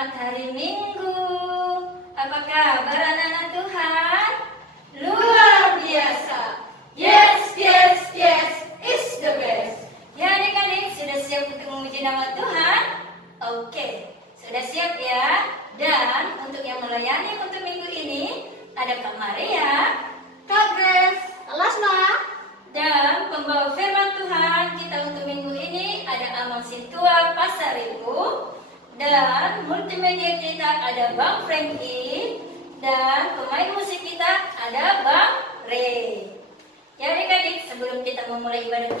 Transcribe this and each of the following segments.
Selamat hari Minggu. Apa kabar anak-anak Tuhan? Luar biasa. Yes, yes, yes, it's the best. Ya adik-adik, sudah siap untuk memuji nama Tuhan? Oke, sudah siap ya? Dan untuk yang melayani untuk minggu ini, ada Kak Maria, Kak Grace, Lasma, dan pembawa firman Tuhan kita untuk minggu ini ada Amang Situa Pasaribu. Dan multimedia kita ada Bang Frankie. Dan pemain musik kita ada Bang Ray. Ya adik-adik, sebelum kita memulai ibadah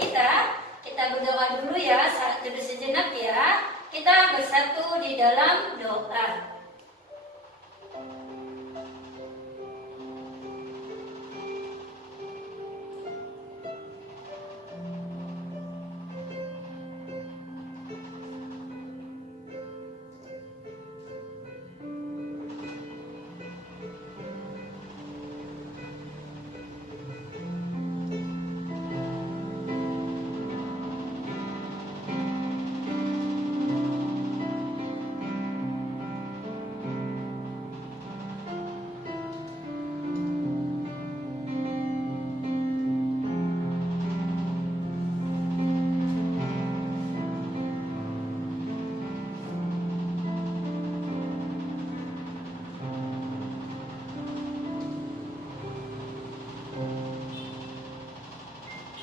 kita berdoa dulu ya. Saat teduh sejenak ya. Kita bersatu di dalam doa.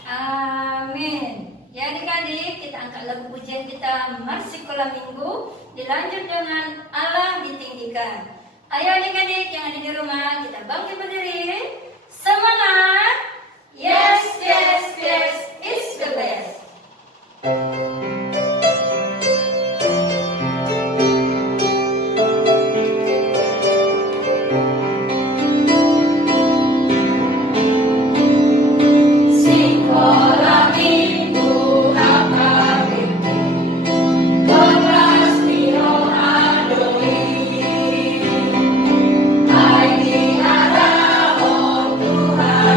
Amin. Ya adik-adik, kita angkat lagu pujian kita Marsikola Minggu. Dilanjut dengan Allah ditinggikan. Ayo adik-adik yang ada di rumah, kita bangkit berdiri. Semangat. Yes, yes, yes, it's the best. Tuhan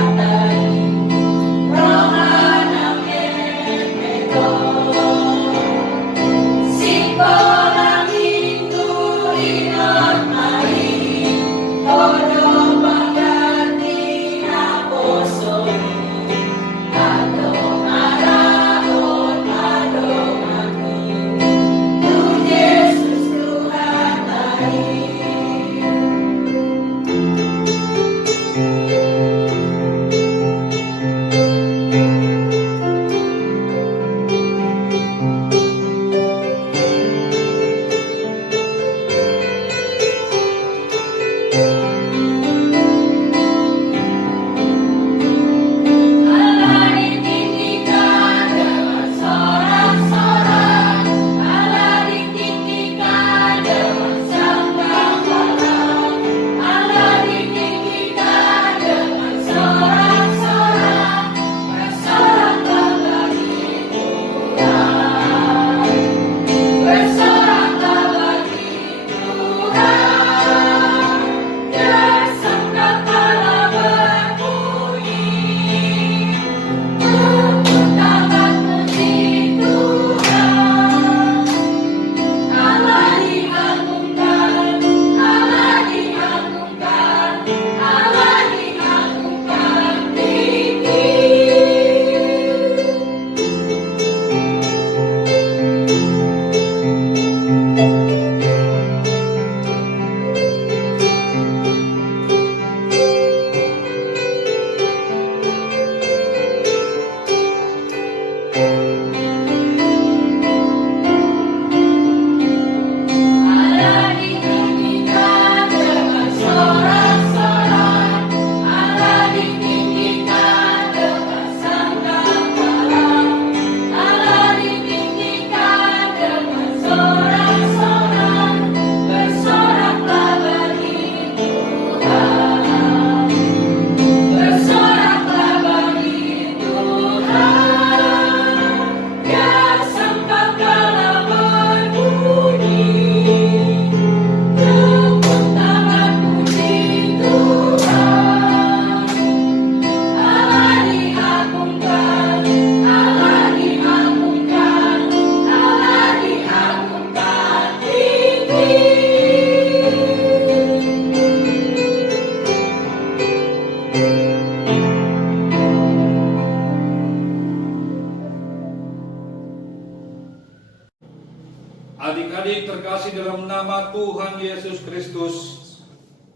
kasih dalam nama Tuhan Yesus Kristus,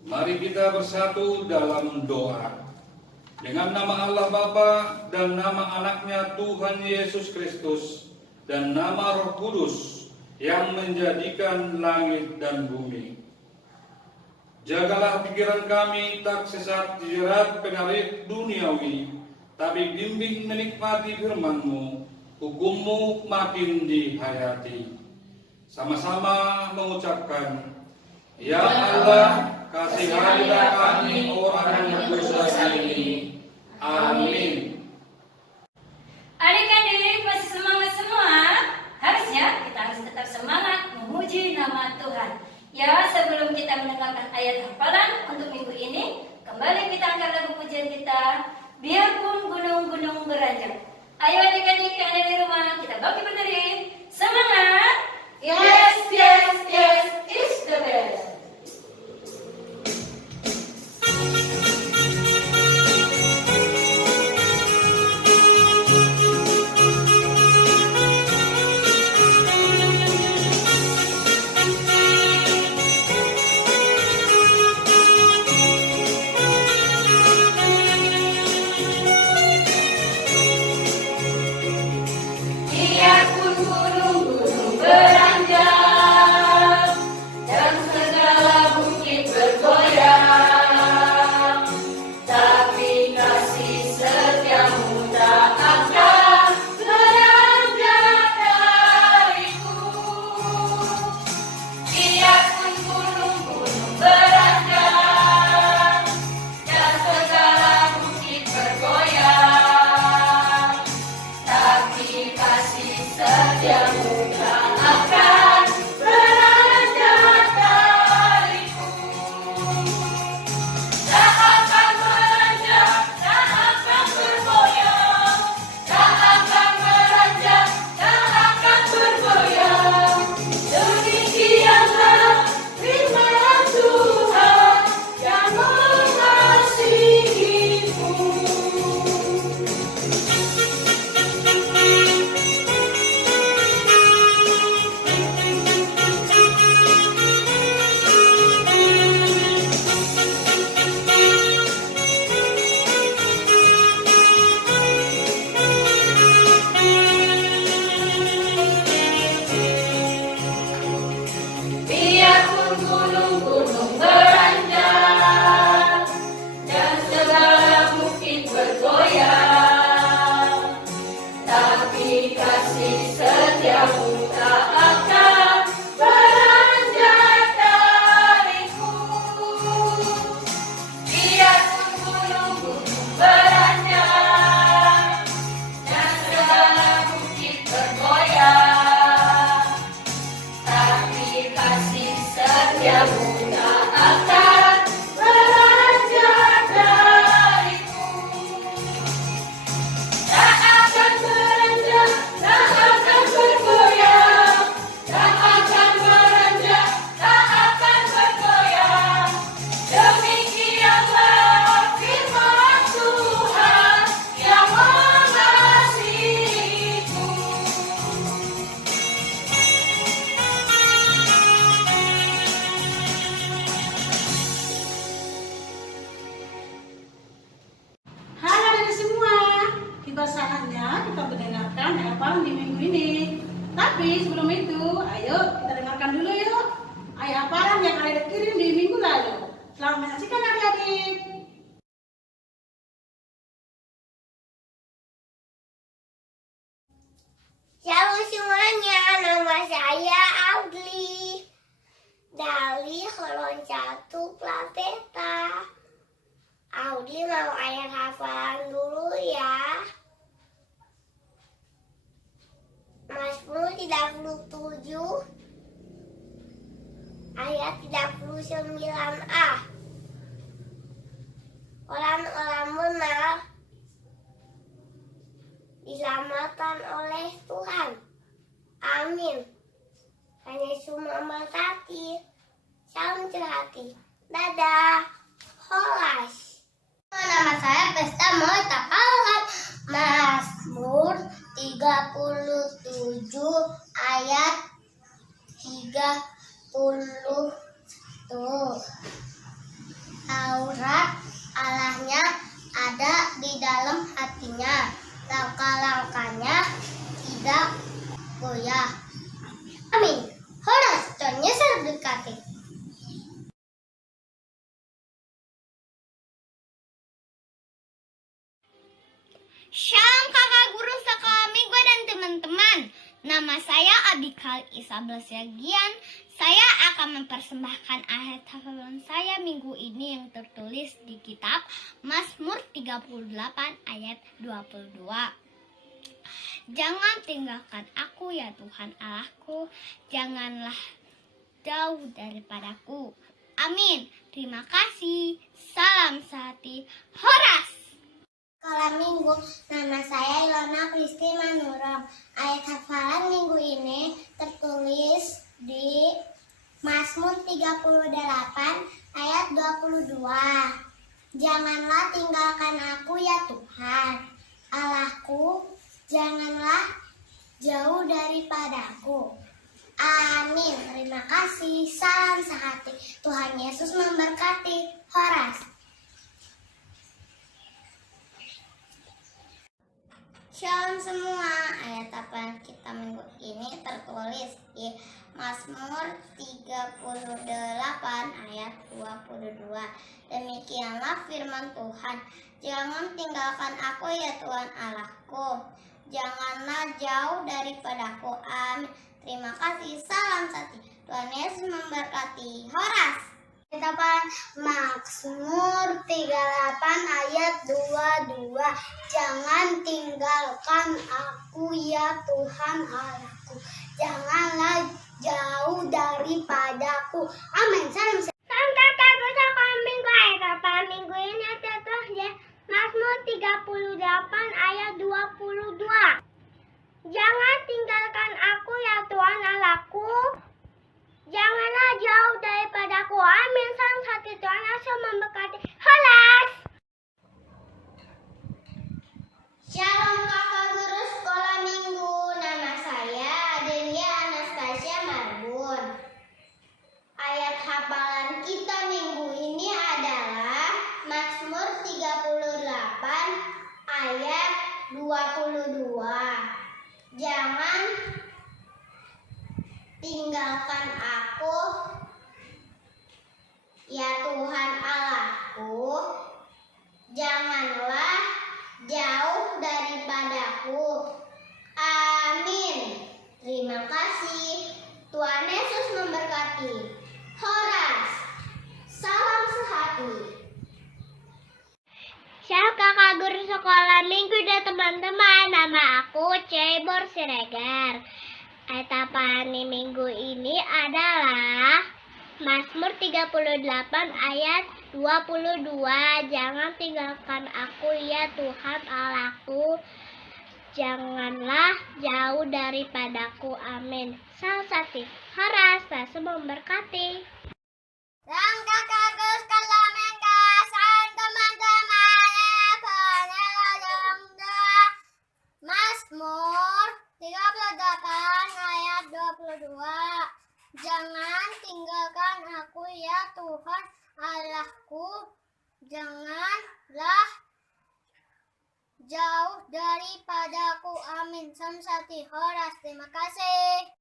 mari kita bersatu dalam doa. Dengan nama Allah Bapa dan nama anaknya Tuhan Yesus Kristus dan nama Roh Kudus yang menjadikan langit dan bumi. Jagalah pikiran kami tak sesat dijerat penyakit duniawi, tapi bimbing menikmati firman-Mu, hukum-Mu makin dihayati. Sama-sama mengucapkan, Ya Allah, kasihanilah kami orang yang berdosa ini. Amin. Adik-adik masih semangat semua? Harusnya kita harus tetap semangat memuji nama Tuhan. Ya, sebelum kita mendengarkan ayat hafalan untuk minggu ini, kembali kita angkat lagu pujian kita, Biarpun Gunung-Gunung Beranjak. Ayo adik-adik yang ada di rumah, kita bangkit berdiri. Semangat! Yes, yes, yes, is the best. Biarpun gunung-gunung beranjak dan segala bukit bergoyang, tapi kasih setiamu tak akan beranjak dariku. Biarpun gunung-gunung beranjak dan segala bukit bergoyang, tapi kasih setiamu tak akan beranjak dariku. Tak akan beranjak, tak akan bergoyang, tak akan beranjak, tak akan bergoyang. Demikianlah firman Tuhan yang mengasihimu. Biarpun gunung-gunung beranjak dan segala bukit bergoyang, tapi kasih setiamu tak akan beranjak dariku. Biarpun gunung-gunung beranjak dan segala bukit bergoyang, tapi kasih setiamu tak akan beranjak dariku. Tak akan beranjak, tak akan bergoyang, tak akan beranjak, tak akan bergoyang. Demikianlah firman Tuhan yang mengasihiku. Halo adik semua, kita saatnya kita mendengarkan hafalan di minggu ini. Tapi sebelum itu, ayo kita dengarkan dulu yuk ayat hafalan yang ada kirim di minggu lalu. Selamat menyaksikan adik-adik. Halo semuanya, nama saya Audli dari Kolon 1 Plateta. Audli mau ayat hafalan dulu ya. Mazmur 37 ayat 39a. Orang-orang benar diselamatkan oleh Tuhan. Amin. Hanya semua memberkati. Salam cerhati. Dadah. Holas. Nama saya Pesta Moita Kalhat. Mazmur 37 ayat 39. langkah-langkahnya tidak goyah. Amin. Horas, Tuhan Yesus berkati. Shalom kakak guru sekolah minggu dan teman-teman. Nama saya Abikal Isabel Siagian. Saya akan mempersembahkan ayat hafalan saya minggu ini yang tertulis di kitab Mazmur 38 ayat 22. Jangan tinggalkan aku ya Tuhan Allahku, janganlah jauh daripadaku. Amin. Terima kasih. Salam sehati. Horas. Sekolah minggu, nama saya Ilona Kristi Manurom. Ayat hafalan minggu ini tertulis di Mazmur 38 ayat 22. Janganlah tinggalkan aku ya Tuhan Allahku, janganlah jauh daripadaku. Amin. Terima kasih. Salam sehati. Tuhan Yesus memberkati. Horas. Shalom semua. Ayat hafalan kita minggu ini tertulis di Mazmur 38 ayat 22. Demikianlah firman Tuhan. Jangan tinggalkan aku ya Tuhan Allahku, janganlah jauh daripadaku. Amin. Terima kasih. Salam satu. Tuhan Yesus memberkati. Horas. Kita Mazmur 38 ayat 22. Jangan tinggalkan aku ya Tuhan Allahku, janganlah jauh daripadaku. Amin. Salam. Salam kakak sekolah minggu. Ayat hafalan minggu ini tertulis di Mazmur 38 ayat 22. Jangan tinggalkan aku ya Tuhan Allahku, janganlah jauh daripadaku. Amin. Salam satu. Tuhan Yesus memberkati. Horas. Shalom kakak guru sekolah minggu. Nama saya Adelia Anastasia Marbun. Ayat hafalan kita minggu ini adalah Mazmur 38 ayat 22. Jangan tinggalkan aku ya Tuhan Allahku, janganlah jauh daripadaku. Amin. Terima kasih. Tuhan Yesus memberkati. Horas. Salam sehati. Shalom kakak guru sekolah minggu dan teman-teman. Nama aku Cebor Siregar. Ayat hafalan di minggu ini adalah Mazmur 38 ayat 22. Jangan tinggalkan aku ya Tuhan Allahku, janganlah jauh daripadaku. Amin. Salam satu. Horas. Yesus memberkati. Salam kakak guru sekolah minggu. Salam teman-teman. Mazmur 38 ayat 22. Jangan tinggalkan aku ya Tuhan Allahku, janganlah jauh daripadaku. Amin. Samsati. Horas. Terima kasih.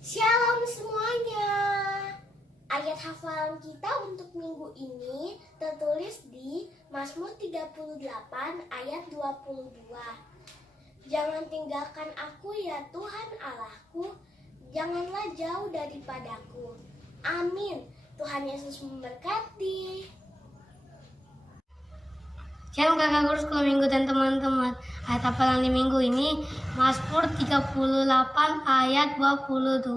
Shalom semuanya. Ayat hafalan kita untuk minggu ini tertulis di Mazmur 38 ayat 22. Jangan tinggalkan aku ya Tuhan Allahku, janganlah jauh daripadaku. Amin. Tuhan Yesus memberkati. Shalom kakak guru sekolah minggu dan teman-teman. Ayat hafalan di minggu ini Mazmur 38 ayat 22.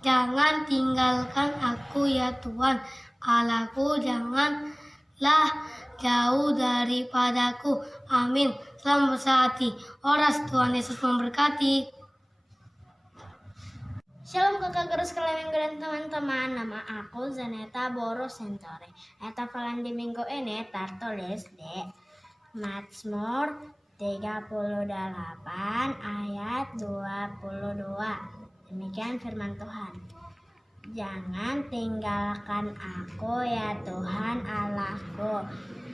Jangan tinggalkan aku ya Tuhan Allahku, janganlah jauh daripadaku. Amin. Salam bersehati. Horas. Tuhan Yesus memberkati. Shalom kakak guru sekolah minggu dan teman-teman. Nama aku Zaneta Boro Sentore. Ayat hafalan di minggu ini tertulis di Mazmur 38 ayat 22. Demikian firman Tuhan. Jangan tinggalkan aku ya Tuhan Allahku.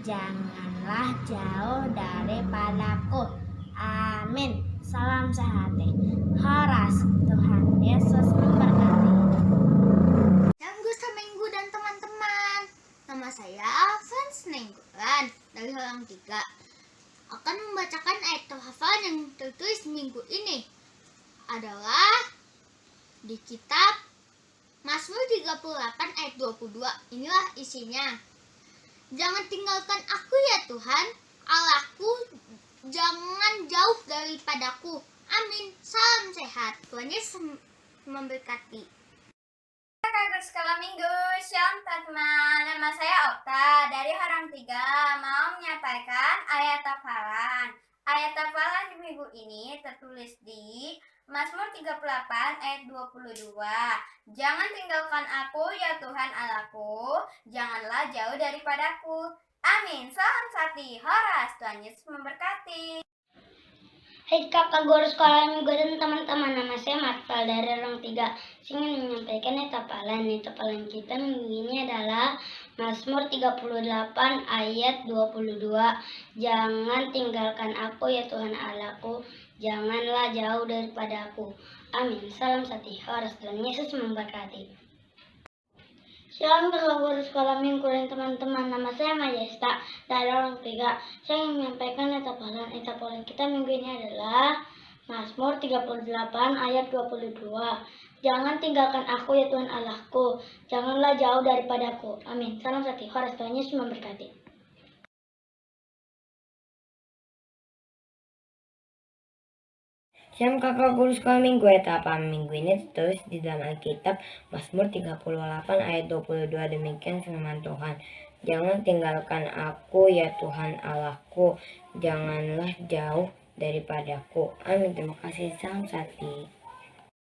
Janganlah jauh daripadaku. Amin. Salam sehati. Horas. Tuhan Yesus memberkati. Salam Gusta Minggu dan teman-teman. Nama saya Alphonse Nenggolan dari Halaman 3. Akan membacakan ayat hafalan yang tertulis minggu ini adalah di kitab Mazmur 38 ayat 22. Inilah isinya. Jangan tinggalkan aku ya Tuhan, Allahku, jangan jauh daripadaku. Amin. Salam sehat. Tuhan Yesus memberkati. Kakak sekolah minggu, shalom teman-teman. Nama saya Okta dari Haram 3 mau menyampaikan ayat hafalan. Ayat hafalan di minggu ini tertulis di Mazmur 38 ayat 22. Jangan tinggalkan aku ya Tuhan Allahku, janganlah jauh daripadaku. Amin. Salam sati. Horas. Tuhan Yesus memberkati. Hai kakak guru sekolah minggu dan teman-teman, nama saya Marvel dari Rong 3. Saya ingin menyampaikan etapalan kita minggu ini adalah Mazmur 38 ayat 22. Jangan tinggalkan aku ya Tuhan Allahku, janganlah jauh daripada aku. Amin. Salam sati. Horas. Tuhan Yesus memberkati. Shalom kakak guru sekolah minggu dan teman-teman, nama saya Majesta dari Orang 3. Saya ingin menyampaikan etapalan kita minggu ini adalah Mazmur 38 ayat 22. Jangan tinggalkan aku ya Tuhan Allahku, janganlah jauh daripadaku. Amin. Salam sati. Horas. Tuhan Yesus memberkati. Shalom kakak guru sekolah minggu, etapa minggu ini tertulis di dalam Alkitab Mazmur 38 ayat 22. Demikian firman Tuhan. Jangan tinggalkan aku ya Tuhan Allahku, janganlah jauh daripadaku. Amin. Terima kasih. Salam sati.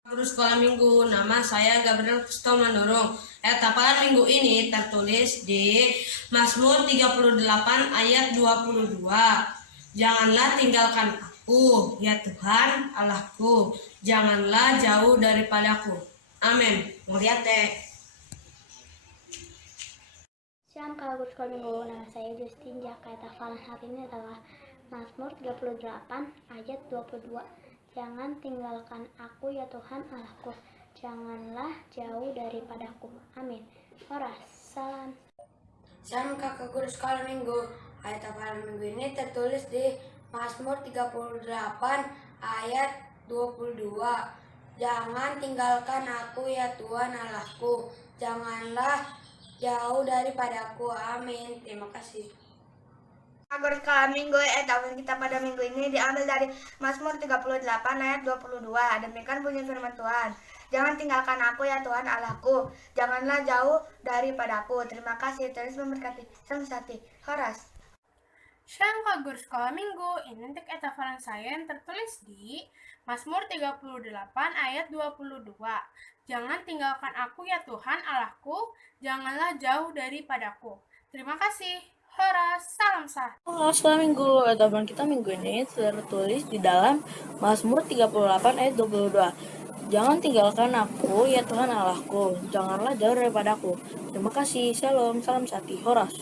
Guru sekolah minggu, nama saya Gabriel Kristo Mandorong. Etapalan minggu ini tertulis di Mazmur 38 ayat 22. Janganlah tinggalkan aku ya Tuhan Allahku, janganlah jauh daripadaku. Amin. Mulyate. Shalom kakak guru sekolah minggu, nama saya Justin. Jaka hafalan hari ini adalah Mazmur 38 ayat 22. Jangan tinggalkan aku ya Tuhan Allahku, janganlah jauh daripadaku. Amin. Horas. Salam. Shalom kakak guru sekolah minggu. Ayat hafalan minggu ini tertulis di Mazmur 38 ayat 22. Jangan tinggalkan aku ya Tuhan Allahku, janganlah jauh daripadaku. Amin. Terima kasih. Guru sekolah minggu, etapalan kita pada minggu ini diambil dari Mazmur 38 ayat 22. Demikian bunyi firman Tuhan. Jangan tinggalkan aku ya Tuhan Allahku, janganlah jauh daripadaku. Terima kasih. Tuhan memberkati. Salam sati. Horas. Shalom Kak Guru Sekolah Minggu, ini untuk etapalan saya yang tertulis di Mazmur 38 ayat 22. Jangan tinggalkan aku ya Tuhan Allahku, janganlah jauh daripadaku. Terima kasih. Horas. Salam sah. Halo Sekolah Minggu, etapalan kita minggu ini tertulis di dalam Mazmur 38 ayat 22. Jangan tinggalkan aku ya Tuhan Allahku, janganlah jauh daripadaku. Terima kasih. Shalom. Salam sati. Horas.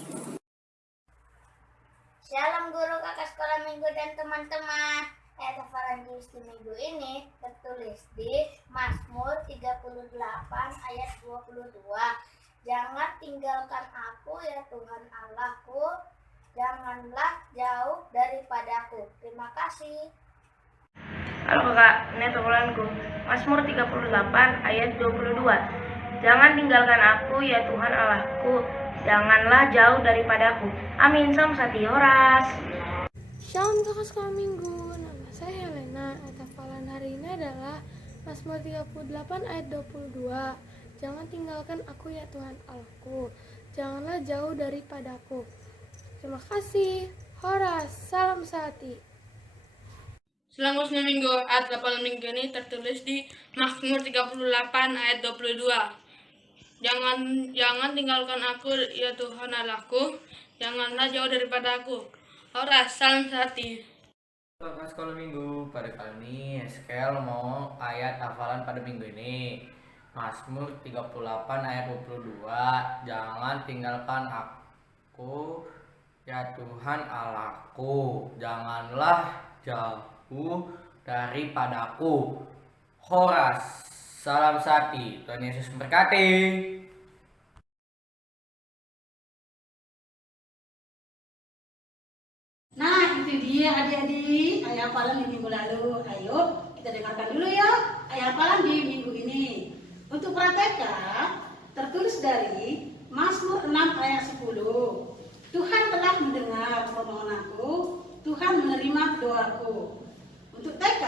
Shalom guru, kakak sekolah minggu dan teman-teman. Ayat hafalan di minggu ini tertulis di Mazmur 38 ayat 22. Jangan tinggalkan aku ya Tuhan Allahku, janganlah jauh daripadaku. Terima kasih. Halo kakak, ini etapalanku. Mazmur 38 ayat 22. Jangan tinggalkan aku ya Tuhan Allahku, janganlah jauh daripadaku. Amin. Salam sati. Horas. Shalom kakak sekolah minggu, nama saya Helena. Etapalan hari ini adalah Mazmur 38 ayat 22. Jangan tinggalkan aku ya Tuhan Allahku, janganlah jauh daripadaku. Terima kasih. Horas. Salam sehati. Shalom Guru Minggu, ayat hafalan minggu ini tertulis di Mazmur 38 ayat 22. Jangan tinggalkan aku ya Tuhan Allahku, janganlah jauh daripadaku. Horas. Salam sehati. Kakak sekolah minggu, pada kali ini Eskel mau ayat hafalan pada minggu ini. Mazmur 38 ayat 22. Jangan tinggalkan aku, ya Tuhan Allahku. Janganlah jauh daripadaku. Horas. Salam Sati. Tuhan Yesus memberkati. Nah, itu dia adik-adik, ayat hafalan di minggu lalu. Ayo kita dengarkan dulu ya ayat hafalan di minggu ini. Untuk praktekkan, tertulis dari Mazmur 6 ayat 10. Tuhan telah mendengar permohonanku, Tuhan menerima doaku. Untuk TK,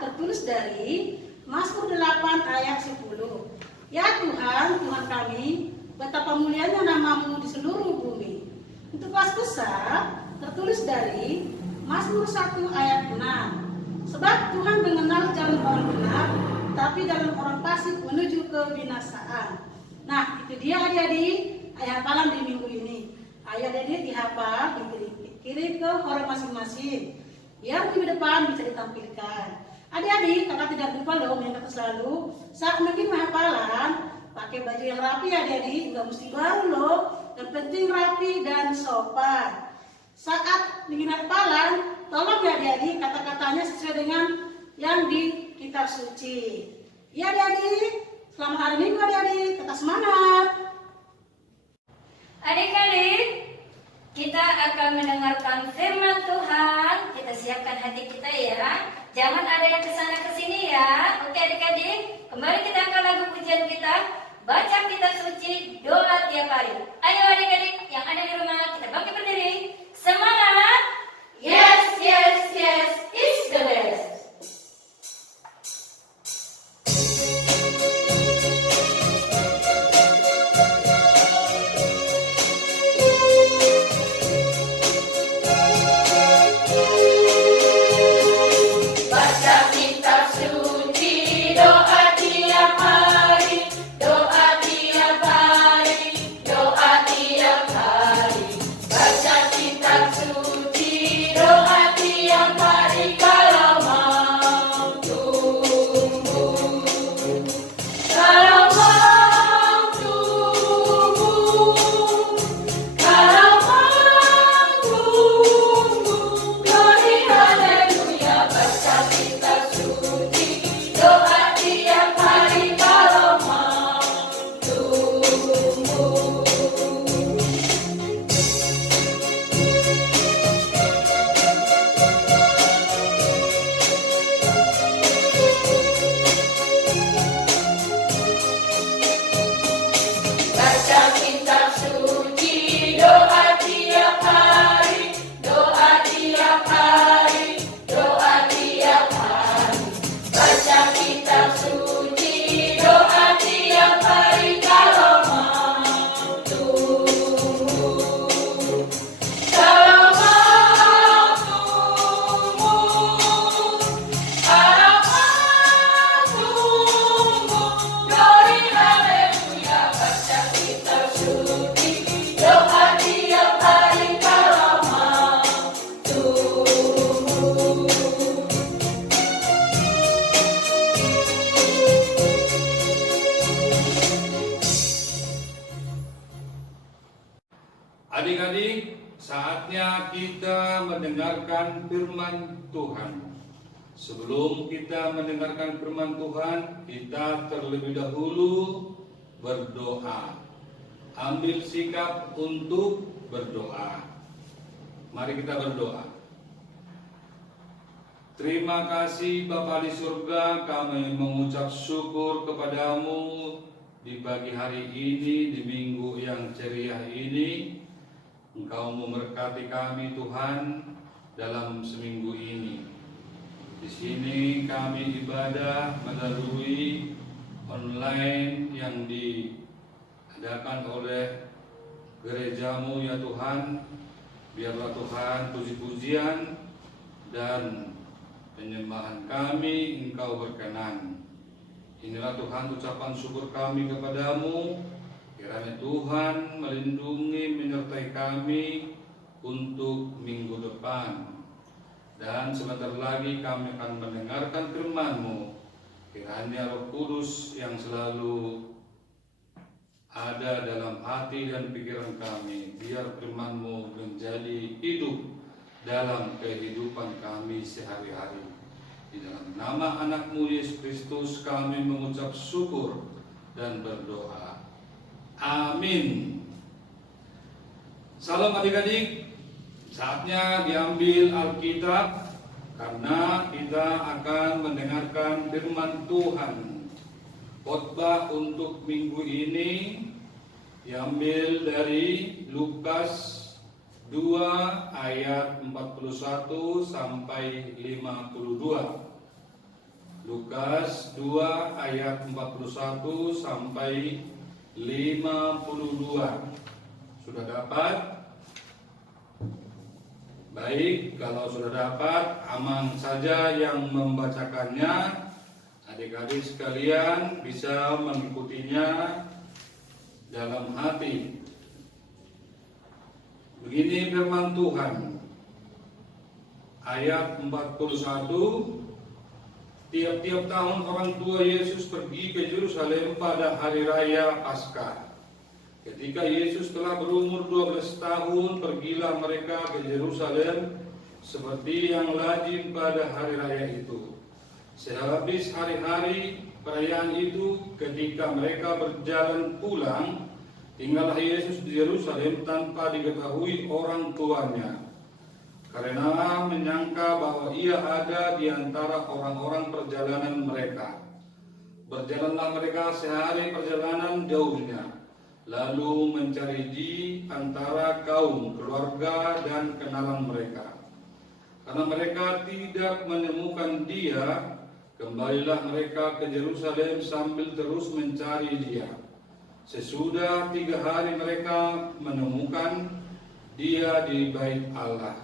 tertulis dari Mazmur 8 ayat 10. Ya Tuhan, Tuhan kami, betapa mulianya namamu di seluruh bumi. Untuk kelas besar, tertulis dari Mazmur 1 ayat 6. Sebab Tuhan mengenal jalan orang benar, tapi jalan orang fasik menuju kebinasaan. Nah, itu dia adik-adik ayat hafalan di minggu ini. Ayo adik-adik dihafal, dikirim ke orang masing-masing. Biar minggu depan bisa ditampilkan. Adik-adik, kakak tidak lupa loh mengingatkan selalu saat bikin hafalan, pakai baju yang rapi adik-adik, nggak mesti baru loh. Yang penting rapi dan sopan. Saat bikin hafalan, tolong ya adik-adik kata-katanya sesuai dengan yang di kitab suci. Ya adik-adik, selamat hari Minggu adik-adik, tetap semangat. Adik-adik, kita akan mendengarkan firman Tuhan. Kita siapkan hati kita ya. Jangan ada yang kesana kesini ya. Oke adik-adik, kembali kita ke lagu pujian kita. Baca kitab suci, doa tiap hari. Ayo adik-adik yang ada di rumah, kita bangkit berdiri. Semangat! Yes, yes, yes, it's the best. Adik-adik, saatnya kita mendengarkan firman Tuhan. Sebelum kita mendengarkan firman Tuhan, kita terlebih dahulu berdoa. Ambil sikap untuk berdoa. Mari kita berdoa. Terima kasih Bapa di surga, kami mengucap syukur kepadamu di pagi hari ini, di minggu yang ceria ini. Engkau memberkati kami Tuhan dalam seminggu ini. Di sini kami ibadah melalui online yang diadakan oleh gerejamu ya Tuhan. Biarlah Tuhan puji-pujian dan penyembahan kami Engkau berkenan. Inilah Tuhan ucapan syukur kami kepadamu. Kiranya Tuhan melindungi menyertai kami untuk minggu depan. Dan sebentar lagi kami akan mendengarkan firman-Mu. Kiranya Roh Kudus yang selalu ada dalam hati dan pikiran kami, biar firman-Mu menjadi hidup dalam kehidupan kami sehari-hari. Di dalam nama anak-Mu Yesus Kristus kami mengucap syukur dan berdoa. Amin. Salam adik-adik, saatnya diambil Alkitab karena kita akan mendengarkan firman Tuhan. Khotbah untuk minggu ini diambil dari Lukas 2 ayat 41 sampai 52. Lukas 2 ayat 41 sampai 52. Sudah dapat? Baik, kalau sudah dapat, Amang saja yang membacakannya. Adik-adik sekalian bisa mengikutinya dalam hati. Begini firman Tuhan, ayat 41. Tiap-tiap tahun orang tua Yesus pergi ke Yerusalem pada hari raya Paskah. Ketika Yesus telah berumur 12 tahun, pergilah mereka ke Yerusalem seperti yang lazim pada hari raya itu. Sehabis hari-hari perayaan itu, ketika mereka berjalan pulang, tinggallah Yesus di Yerusalem tanpa diketahui orang tuanya, karena menyangka bahwa ia ada di antara orang-orang perjalanan mereka. Berjalanlah mereka sehari perjalanan jauhnya, lalu mencari di antara kaum, keluarga, dan kenalan mereka. Karena mereka tidak menemukan dia, kembalilah mereka ke Yerusalem sambil terus mencari dia. Sesudah 3 hari mereka menemukan dia di bait Allah.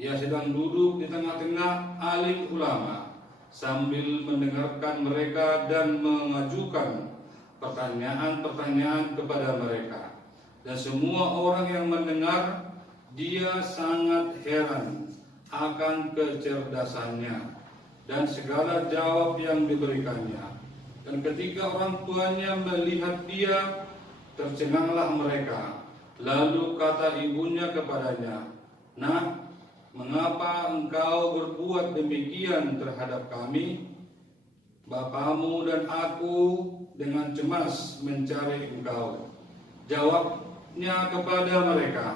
Ia sedang duduk di tengah-tengah alim ulama sambil mendengarkan mereka dan mengajukan pertanyaan-pertanyaan kepada mereka. Dan semua orang yang mendengar dia sangat heran akan kecerdasannya dan segala jawab yang diberikannya. Dan ketika orang tuanya melihat dia, tercenganglah mereka. Lalu kata ibunya kepadanya, "Nak, mengapa engkau berbuat demikian terhadap kami? Bapamu dan aku dengan cemas mencari engkau." Jawabnya kepada mereka,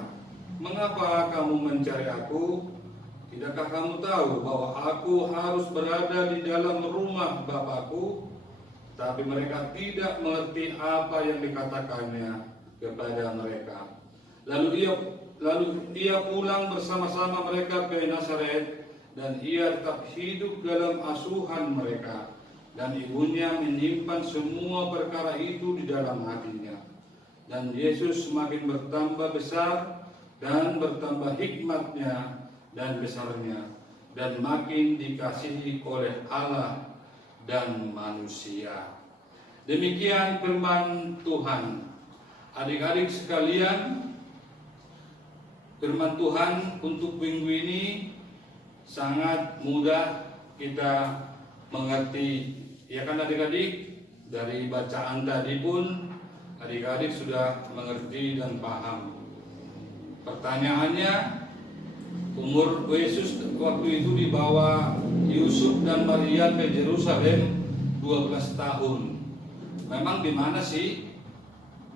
"Mengapa kamu mencari aku? Tidakkah kamu tahu bahwa aku harus berada di dalam rumah Bapakku?" Tapi mereka tidak mengerti apa yang dikatakannya kepada mereka. Lalu ia pulang bersama-sama mereka ke Nazaret, dan ia tetap hidup dalam asuhan mereka. Dan ibunya menyimpan semua perkara itu di dalam hatinya. Dan Yesus semakin bertambah besar dan bertambah hikmatnya dan besarnya, dan makin dikasihi oleh Allah dan manusia. Demikian firman Tuhan. Adik-adik sekalian, firman Tuhan untuk minggu ini sangat mudah kita mengerti. Ya kan adik-adik? Dari bacaan tadi pun adik-adik sudah mengerti dan paham. Pertanyaannya, umur Yesus waktu itu dibawa Yusuf dan Maria ke Yerusalem 12 tahun. Memang di mana sih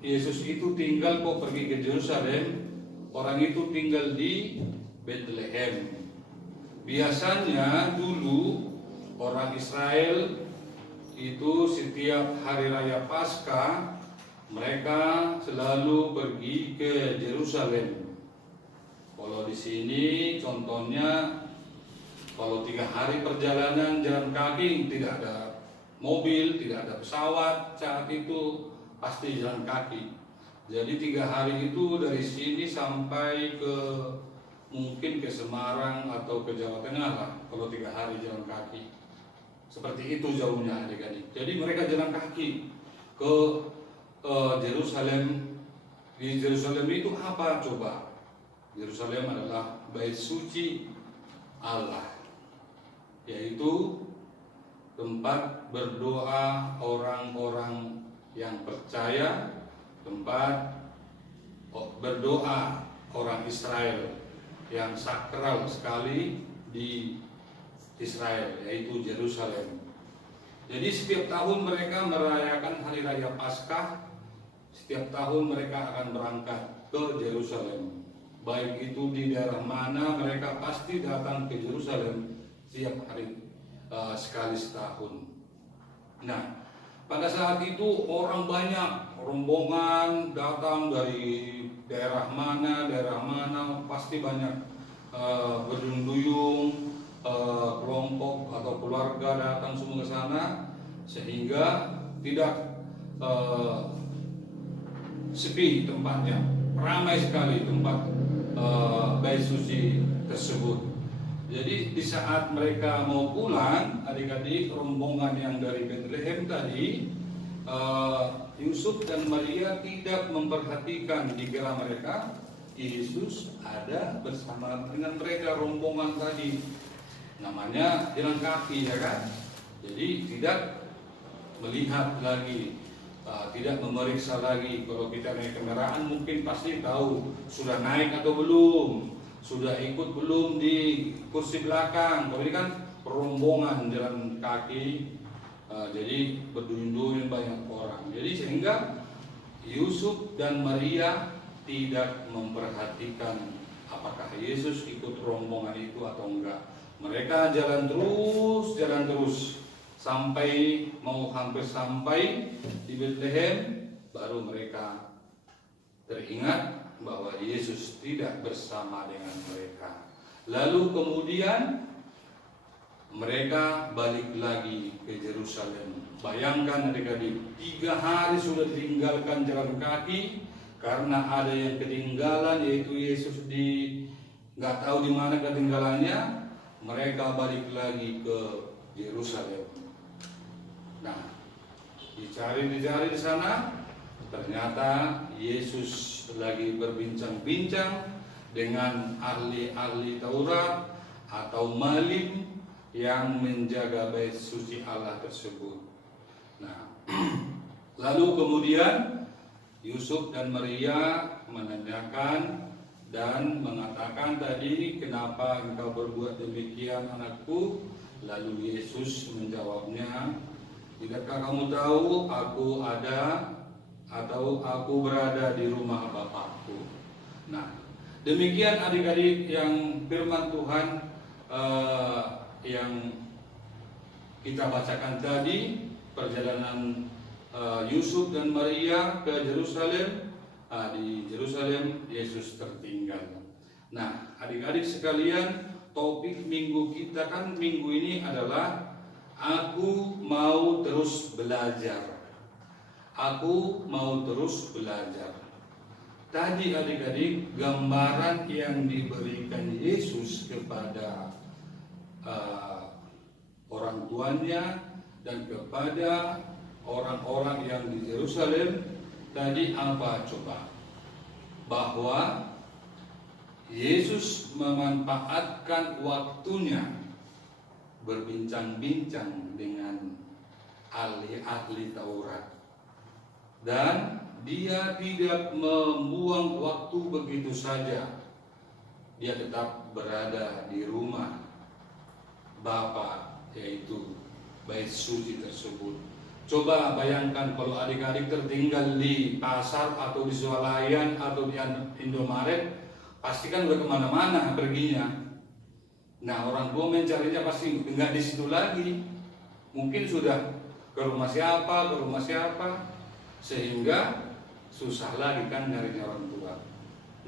Yesus itu tinggal kok pergi ke Yerusalem? Orang itu tinggal di Bethlehem. Biasanya dulu orang Israel itu setiap hari raya Paskah mereka selalu pergi ke Yerusalem. Kalau di sini contohnya, kalau 3 hari perjalanan jalan kaki, tidak ada mobil, tidak ada pesawat, saat itu pasti jalan kaki. Jadi 3 hari itu dari sini sampai ke mungkin ke Semarang atau ke Jawa Tengah lah, kalau 3 hari jalan kaki. Seperti itu jauhnya adik-adik. Jadi mereka jalan kaki ke Yerusalem. Di Yerusalem itu apa coba? Yerusalem adalah bait suci Allah, yaitu tempat berdoa orang-orang yang percaya, tempat berdoa orang Israel yang sakral sekali di Israel, yaitu Yerusalem. Jadi setiap tahun mereka merayakan Hari Raya Paskah. Setiap tahun mereka akan berangkat ke Yerusalem. Baik itu di daerah mana, mereka pasti datang ke Yerusalem setiap hari sekali setahun. Nah, pada saat itu orang banyak, rombongan datang dari daerah mana, pasti banyak berduyung-duyung, kelompok atau keluarga datang semua ke sana, sehingga tidak sepi tempatnya, ramai sekali tempat bait suci tersebut. Jadi di saat mereka mau pulang, adik-adik rombongan yang dari Bethlehem tadi, Yusuf dan Maria tidak memperhatikan dikira mereka Yesus ada bersama dengan mereka, rombongan tadi. Namanya jalan kaki, ya kan? Jadi tidak melihat lagi, tidak memeriksa lagi. Kalau kita naik kendaraan mungkin pasti tahu sudah naik atau belum, sudah ikut belum di kursi belakang. Kalau ini kan rombongan jalan kaki, jadi berduyun-duyun banyak orang. Jadi sehingga Yusuf dan Maria tidak memperhatikan apakah Yesus ikut rombongan itu atau enggak. Mereka jalan terus sampai mau hampir sampai di Bethlehem, baru mereka teringat bahwa Yesus tidak bersama dengan mereka. Lalu kemudian mereka balik lagi ke Yerusalem. Bayangkan adik-adik, 3 hari sudah ditinggalkan jalan kaki karena ada yang ketinggalan, yaitu Yesus nggak tahu di mana ketinggalannya. Mereka balik lagi ke Yerusalem. Nah, dicari di sana, ternyata Yesus lagi berbincang-bincang dengan ahli-ahli Taurat atau malim yang menjaga bait suci Allah tersebut. Nah, lalu kemudian Yusuf dan Maria menanyakan dan mengatakan tadi, kenapa engkau berbuat demikian anakku? Lalu Yesus menjawabnya, tidakkah kamu tahu aku ada atau aku berada di rumah Bapakku? Nah, demikian adik-adik yang firman Tuhan yang kita bacakan tadi, perjalanan Yusuf dan Maria ke Yerusalem. Di Yerusalem Yesus tertinggal. Nah, adik-adik sekalian, topik minggu kita kan minggu ini adalah aku mau terus belajar. Aku mau terus belajar. Tadi adik-adik, gambaran yang diberikan Yesus kepada orang tuanya dan kepada orang-orang yang di Yerusalem tadi apa coba? Bahwa Yesus memanfaatkan waktunya berbincang-bincang dengan ahli-ahli Taurat, dan dia tidak membuang waktu begitu saja. Dia tetap berada di rumah Bapa, yaitu bait suci tersebut. Coba bayangkan kalau adik-adik tertinggal di pasar atau di swalayan atau di Indomaret, pasti kan udah kemana-mana perginya. Nah, orang tua mencarinya pasti enggak di situ lagi. Mungkin sudah ke rumah siapa, sehingga susah lagi kan nyari orang tua.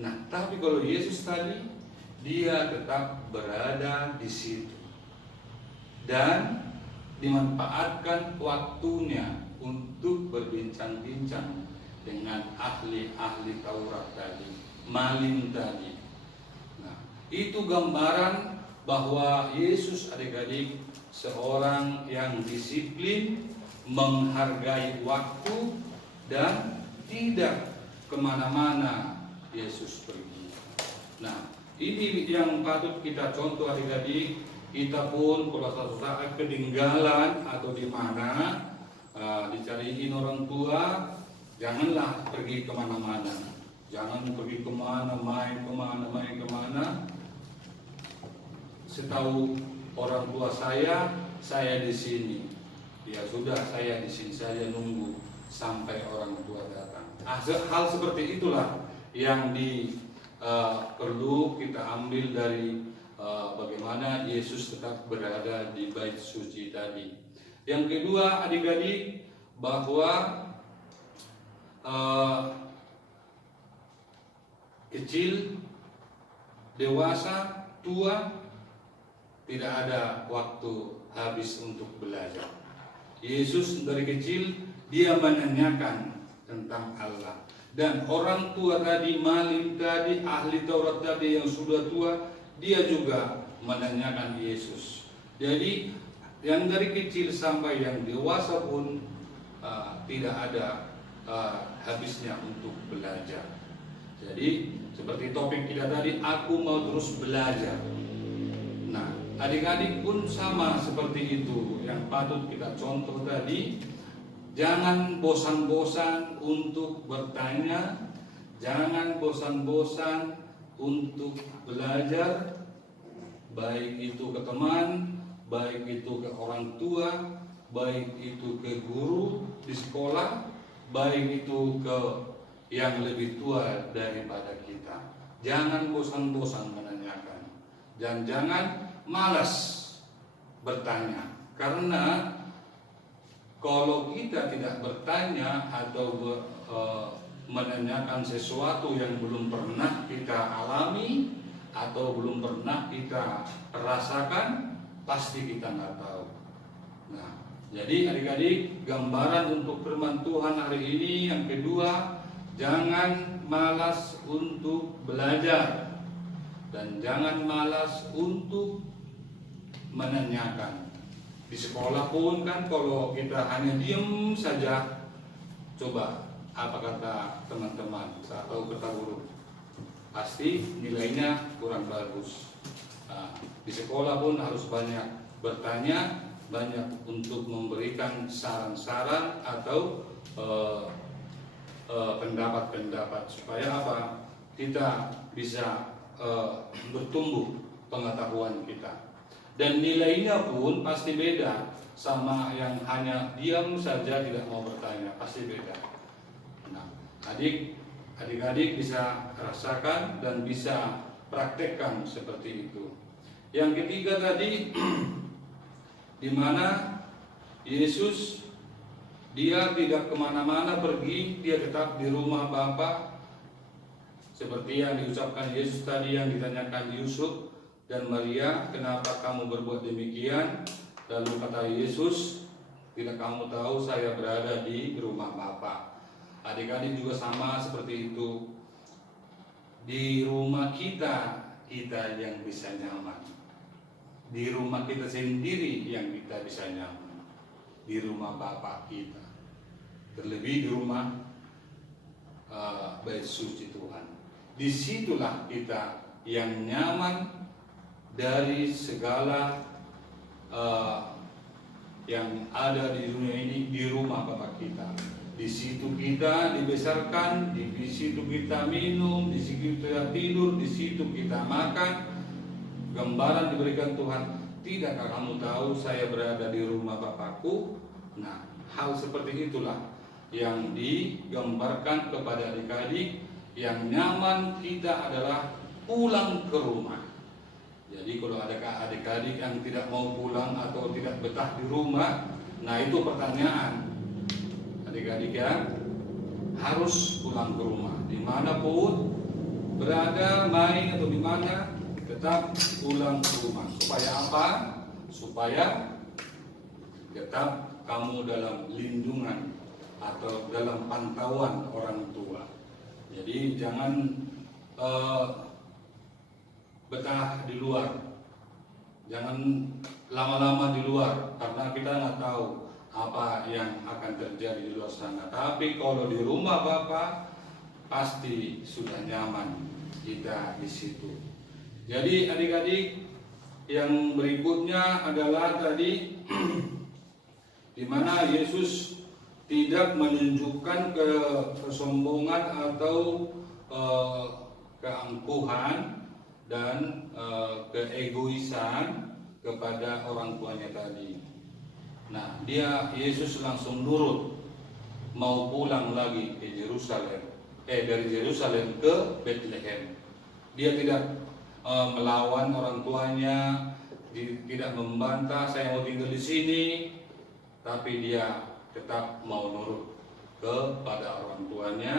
Nah, tapi kalau Yesus tadi, dia tetap berada di situ dan dimanfaatkan waktunya untuk berbincang-bincang dengan ahli-ahli Taurat tadi, malim tadi. Nah, itu gambaran bahwa Yesus adik-adik seorang yang disiplin, menghargai waktu, dan tidak kemana-mana Yesus pergi. Nah, ini yang patut kita contoh adik-adik kita pun kalau suatu saat ketinggalan atau di mana dicariin orang tua, janganlah pergi kemana-mana. Jangan pergi kemana, main kemana. Setahu orang tua saya di sini. Ya sudah, saya di sini saja nunggu sampai orang tua datang. Hal seperti itulah yang perlu kita ambil dari bagaimana Yesus tetap berada di bait suci tadi. Yang kedua, adik-adik, bahwa kecil, dewasa, tua, tidak ada waktu habis untuk belajar. Yesus dari kecil dia menanyakan tentang Allah. Dan orang tua tadi, malim tadi, ahli Taurat tadi yang sudah tua, dia juga menanyakan Yesus. Jadi yang dari kecil sampai yang dewasa pun tidak ada habisnya untuk belajar. Jadi seperti topik kita tadi, aku mau terus belajar. Nah, adik-adik pun sama seperti itu. Yang patut kita contoh tadi, jangan bosan-bosan untuk bertanya, jangan bosan-bosan untuk belajar, baik itu ke teman, baik itu ke orang tua, baik itu ke guru di sekolah, baik itu ke yang lebih tua daripada kita. Jangan bosan-bosan menanyakan, dan jangan malas bertanya, karena kalau kita tidak bertanya atau menanyakan sesuatu yang belum pernah kita alami atau belum pernah kita rasakan, pasti kita nggak tahu. Nah, jadi adik-adik, gambaran untuk firman Tuhan hari ini yang kedua, jangan malas untuk belajar dan jangan malas untuk menanyakan. Di sekolah pun kan kalau kita hanya diem saja, coba apa kata teman-teman atau kata guru, pasti nilainya kurang bagus. Nah, di sekolah pun harus banyak bertanya, banyak untuk memberikan saran-saran atau pendapat-pendapat supaya apa? Kita bisa bertumbuh pengetahuan kita. Dan nilainya pun pasti beda sama yang hanya diam saja tidak mau bertanya, pasti beda. Nah, adik-adik bisa rasakan dan bisa praktekkan seperti itu. Yang ketiga tadi, di mana Yesus dia tidak kemana-mana pergi, dia tetap di rumah Bapa, seperti yang diucapkan Yesus tadi yang ditanyakan Yusuf dan Maria, kenapa kamu berbuat demikian? Lalu kata Yesus, tidak kamu tahu saya berada di rumah Bapa. Adik-adik juga sama seperti itu. Di rumah kita yang bisa nyaman. Di rumah kita sendiri yang kita bisa nyaman. Di rumah Bapa kita. Terlebih di rumah bait suci Tuhan. Disitulah kita yang nyaman dari segala yang ada di dunia ini, di rumah Bapa kita. Di situ kita dibesarkan, di situ kita minum, di situ kita tidur, di situ kita makan. Gambaran diberikan Tuhan, tidakkah kamu tahu saya berada di rumah Bapakku? Nah, hal seperti itulah yang digambarkan kepada adik-adik. Yang nyaman kita adalah pulang ke rumah. Jadi kalau ada adik-adik yang tidak mau pulang atau tidak betah di rumah, nah itu pertanyaan. Adik-adik ya, harus pulang ke rumah. Dimanapun berada, main atau di mana, tetap pulang ke rumah. Supaya apa? Supaya tetap kamu dalam lindungan atau dalam pantauan orang tua. Jadi jangan betah di luar, jangan lama-lama di luar, karena kita nggak tahu apa yang akan terjadi di luar sana. Tapi kalau di rumah Bapa pasti sudah nyaman kita di situ. Jadi adik-adik, yang berikutnya adalah tadi di mana Yesus tidak menunjukkan kesombongan atau keangkuhan dan keegoisan kepada orang tuanya tadi. Nah, Yesus langsung nurut mau pulang lagi ke Yerusalem, dari Yerusalem ke Bethlehem. Dia tidak melawan orang tuanya, tidak membantah saya mau tinggal di sini, tapi dia tetap mau nurut kepada orang tuanya,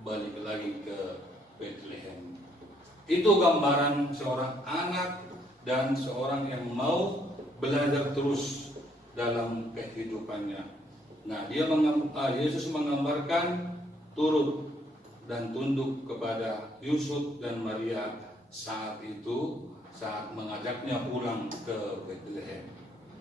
balik lagi ke Bethlehem. Itu gambaran seorang anak dan seorang yang mau belajar terus dalam kehidupannya. Nah, Yesus menggambarkan turut dan tunduk kepada Yusuf dan Maria saat mengajaknya pulang ke Bethlehem.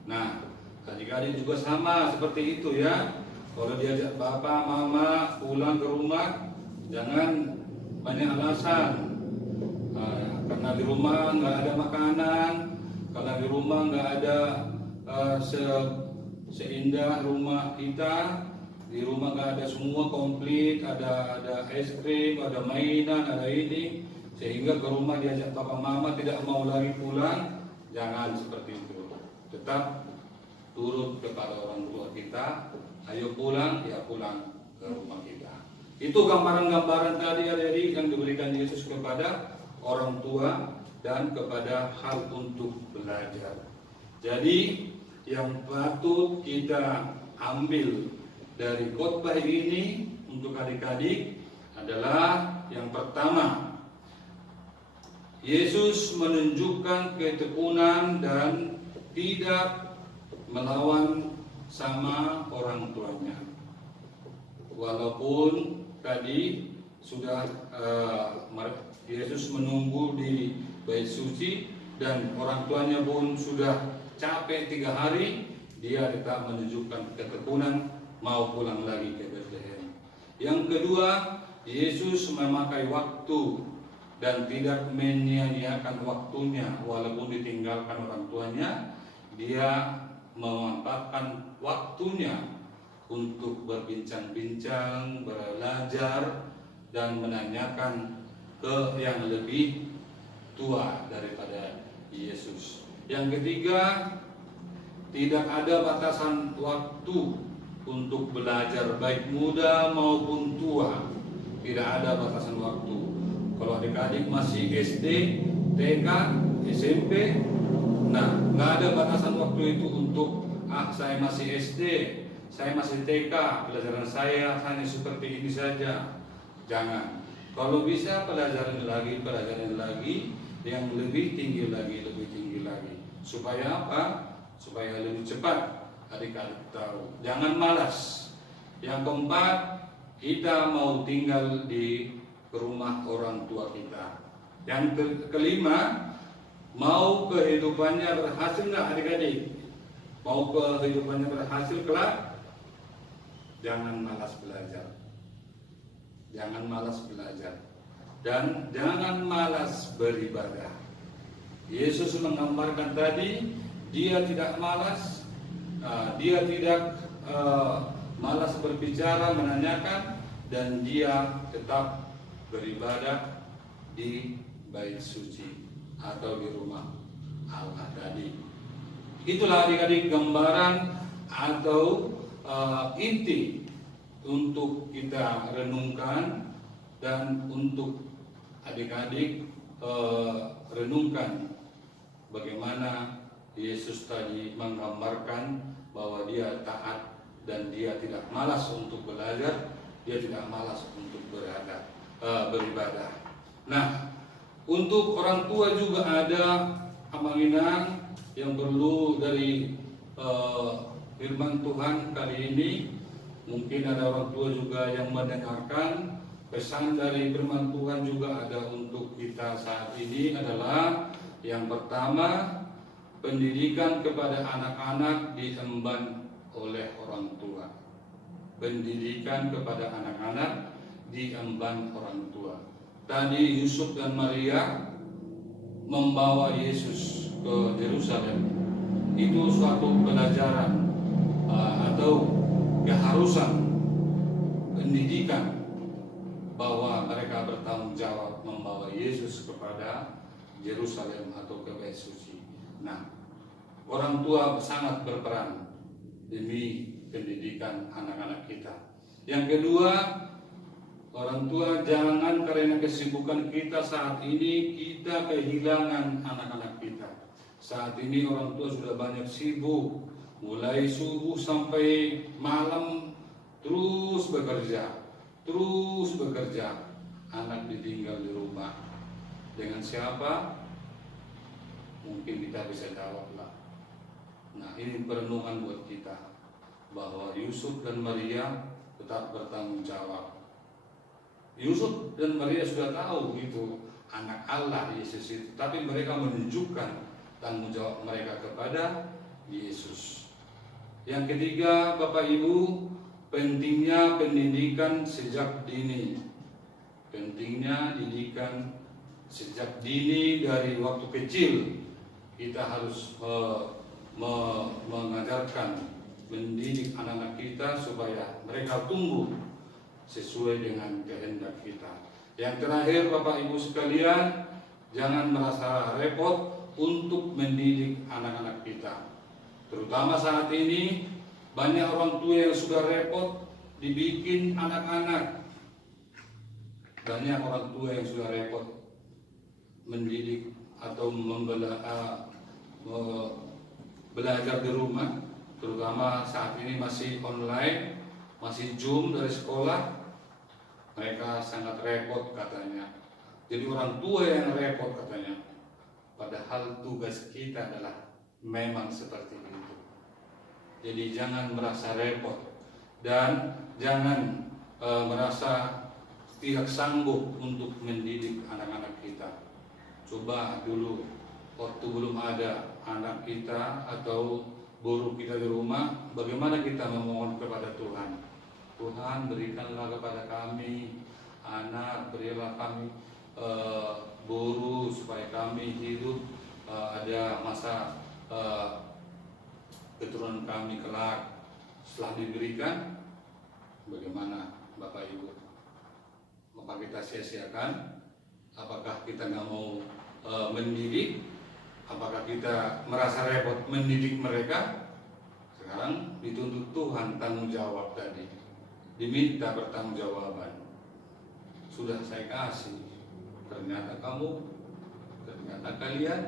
Nah, adik-adik juga sama seperti itu ya. Kalau diajak bapak, mama pulang ke rumah, jangan banyak alasan. Karena di rumah nggak ada makanan, karena di rumah nggak ada seindah rumah kita. Di rumah nggak ada semua komplit, ada es krim, ada mainan, ada ini, sehingga ke rumah diajak papa mama tidak mau lari pulang. Jangan seperti itu. Tetap turut kepada orang tua kita. Ayo pulang, ya pulang ke rumah kita. Itu gambaran-gambaran tadi adik-adik yang diberikan Yesus kepada orang tua dan kepada hal untuk belajar. Jadi yang patut kita ambil dari khotbah ini untuk adik-adik adalah yang pertama, Yesus menunjukkan ketekunan dan tidak melawan sama orang tuanya. Walaupun tadi sudah Yesus menunggu di bait suci dan orang tuanya pun sudah capek 3 hari, dia tetap menunjukkan ketekunan mau pulang lagi ke Bethlehem. Yang kedua, Yesus memakai waktu dan tidak menyia-nyiakan waktunya walaupun ditinggalkan orang tuanya. Dia memanfaatkan waktunya untuk berbincang-bincang, belajar, dan menanyakan ke yang lebih tua daripada Yesus. Yang ketiga, tidak ada batasan waktu untuk belajar, baik muda maupun tua. Tidak ada batasan waktu. Kalau adik-adik masih SD, TK, SMP, nah nggak ada batasan waktu itu untuk saya masih SD, saya masih TK, pelajaran saya hanya seperti ini saja. Jangan. Kalau bisa pelajaran lagi yang lebih tinggi lagi. Supaya apa? Supaya lebih cepat adik-adik tahu. Jangan malas. Yang keempat, kita mau tinggal di rumah orang tua kita. Yang kelima, mau kehidupannya berhasil nggak adik-adik? Mau kehidupannya berhasil kelak? Jangan malas belajar. Jangan malas belajar. Dan jangan malas beribadah. Yesus menggambarkan tadi, dia tidak malas, dia tidak malas berbicara, menanyakan, dan dia tetap beribadah di bait suci atau di rumah Allah tadi. Itulah adik-adik gambaran atau inti untuk kita renungkan dan untuk adik-adik renungkan bagaimana Yesus tadi menggambarkan bahwa dia taat dan dia tidak malas untuk belajar, dia tidak malas untuk beribadah. Nah, untuk orang tua juga ada amanah yang perlu dari firman Tuhan kali ini. Mungkin ada orang tua juga yang mendengarkan pesan dari firman Tuhan juga ada untuk kita saat ini adalah yang pertama, pendidikan kepada anak-anak diemban oleh orang tua. Pendidikan kepada anak-anak diemban orang tua. Tadi Yusuf dan Maria membawa Yesus ke Yerusalem itu suatu pelajaran atau keharusan pendidikan bahwa mereka bertanggung jawab membawa Yesus kepada Yerusalem atau ke Bait Suci. Nah, orang tua sangat berperan demi pendidikan anak-anak kita. Yang kedua, orang tua jangan karena kesibukan kita saat ini kita kehilangan anak-anak kita. Saat ini orang tua sudah banyak sibuk, mulai subuh sampai malam terus bekerja. Anak ditinggal di rumah. Dengan siapa? Mungkin kita bisa jawablah. Nah, ini perenungan buat kita bahwa Yusuf dan Maria tetap bertanggung jawab. Yusuf dan Maria sudah tahu itu anak Allah Yesus itu, tapi mereka menunjukkan tanggung jawab mereka kepada Yesus. Yang ketiga, Bapak Ibu, pentingnya pendidikan sejak dini. Pentingnya didikan sejak dini dari waktu kecil. Kita harus mengajarkan, mendidik anak-anak kita supaya mereka tumbuh sesuai dengan kehendak kita. Yang terakhir, Bapak Ibu sekalian, jangan merasa repot untuk mendidik anak-anak kita. Terutama saat ini banyak orang tua yang sudah repot dibikin anak-anak. Banyak orang tua yang sudah repot mendidik atau belajar di rumah, terutama saat ini masih online, masih Zoom dari sekolah. Mereka sangat repot katanya. Jadi orang tua yang repot katanya. Padahal tugas kita adalah memang seperti itu. Jadi jangan merasa repot dan jangan merasa tidak sanggup untuk mendidik anak-anak kita. Coba dulu waktu belum ada anak kita atau buruh kita di rumah, bagaimana kita memohon kepada Tuhan. Tuhan, berikanlah kepada kami anak, berilah kami buruh supaya kami hidup ada masa keturunan kami kelak. Setelah diberikan, bagaimana Bapak Ibu? Apa kita sia-siakan? Apakah kita nggak mau mendidik? Apakah kita merasa repot mendidik mereka? Sekarang dituntut Tuhan tanggung jawab tadi, diminta bertanggungjawaban. Sudah saya kasih, ternyata kalian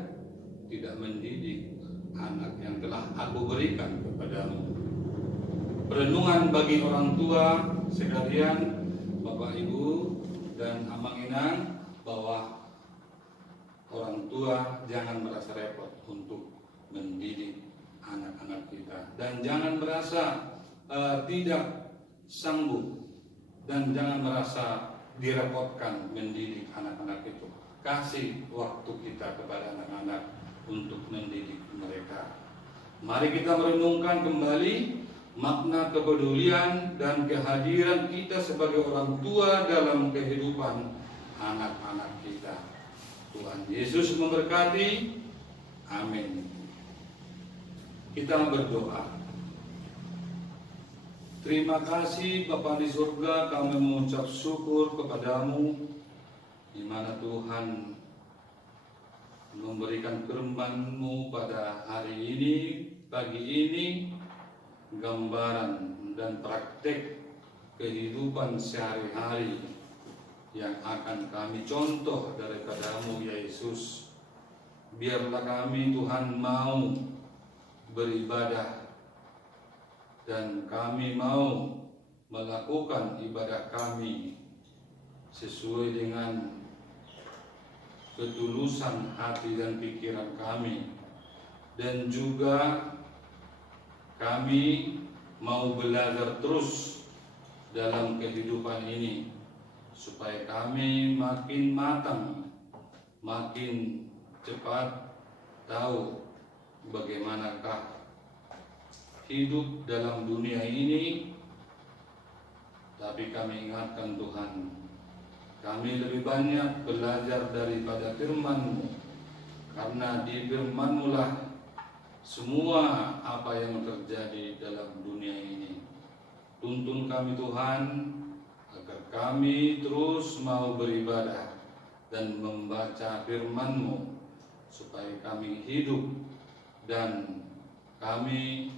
tidak mendidik anak yang telah aku berikan kepadamu. Perenungan bagi orang tua sekalian, Bapak Ibu dan Amang Inang, bahwa orang tua jangan merasa repot untuk mendidik anak-anak kita, dan jangan merasa tidak sanggup, dan jangan merasa direpotkan mendidik anak-anak itu. Kasih waktu kita kepada anak-anak untuk mendidik mereka. Mari kita merenungkan kembali makna kepedulian dan kehadiran kita sebagai orang tua dalam kehidupan anak-anak kita. Tuhan Yesus memberkati. Amin. Kita berdoa. Terima kasih Bapa di surga, kami mengucap syukur kepadamu, di mana Tuhan memberikan firman-Mu pada hari ini, pagi ini, gambaran dan praktek kehidupan sehari-hari yang akan kami contoh daripada-Mu, ya Yesus. Biarlah kami, Tuhan, mau beribadah dan kami mau melakukan ibadah kami sesuai dengan ketulusan hati dan pikiran kami, dan juga kami mau belajar terus dalam kehidupan ini supaya kami makin matang, makin cepat tahu bagaimanakah hidup dalam dunia ini. Tapi kami ingatkan Tuhan, kami lebih banyak belajar daripada firman-Mu. karena di firman-Mu lah semua apa yang terjadi dalam dunia ini. Tuntun kami Tuhan, agar kami terus mau beribadah dan membaca firman-Mu, supaya kami hidup dan kami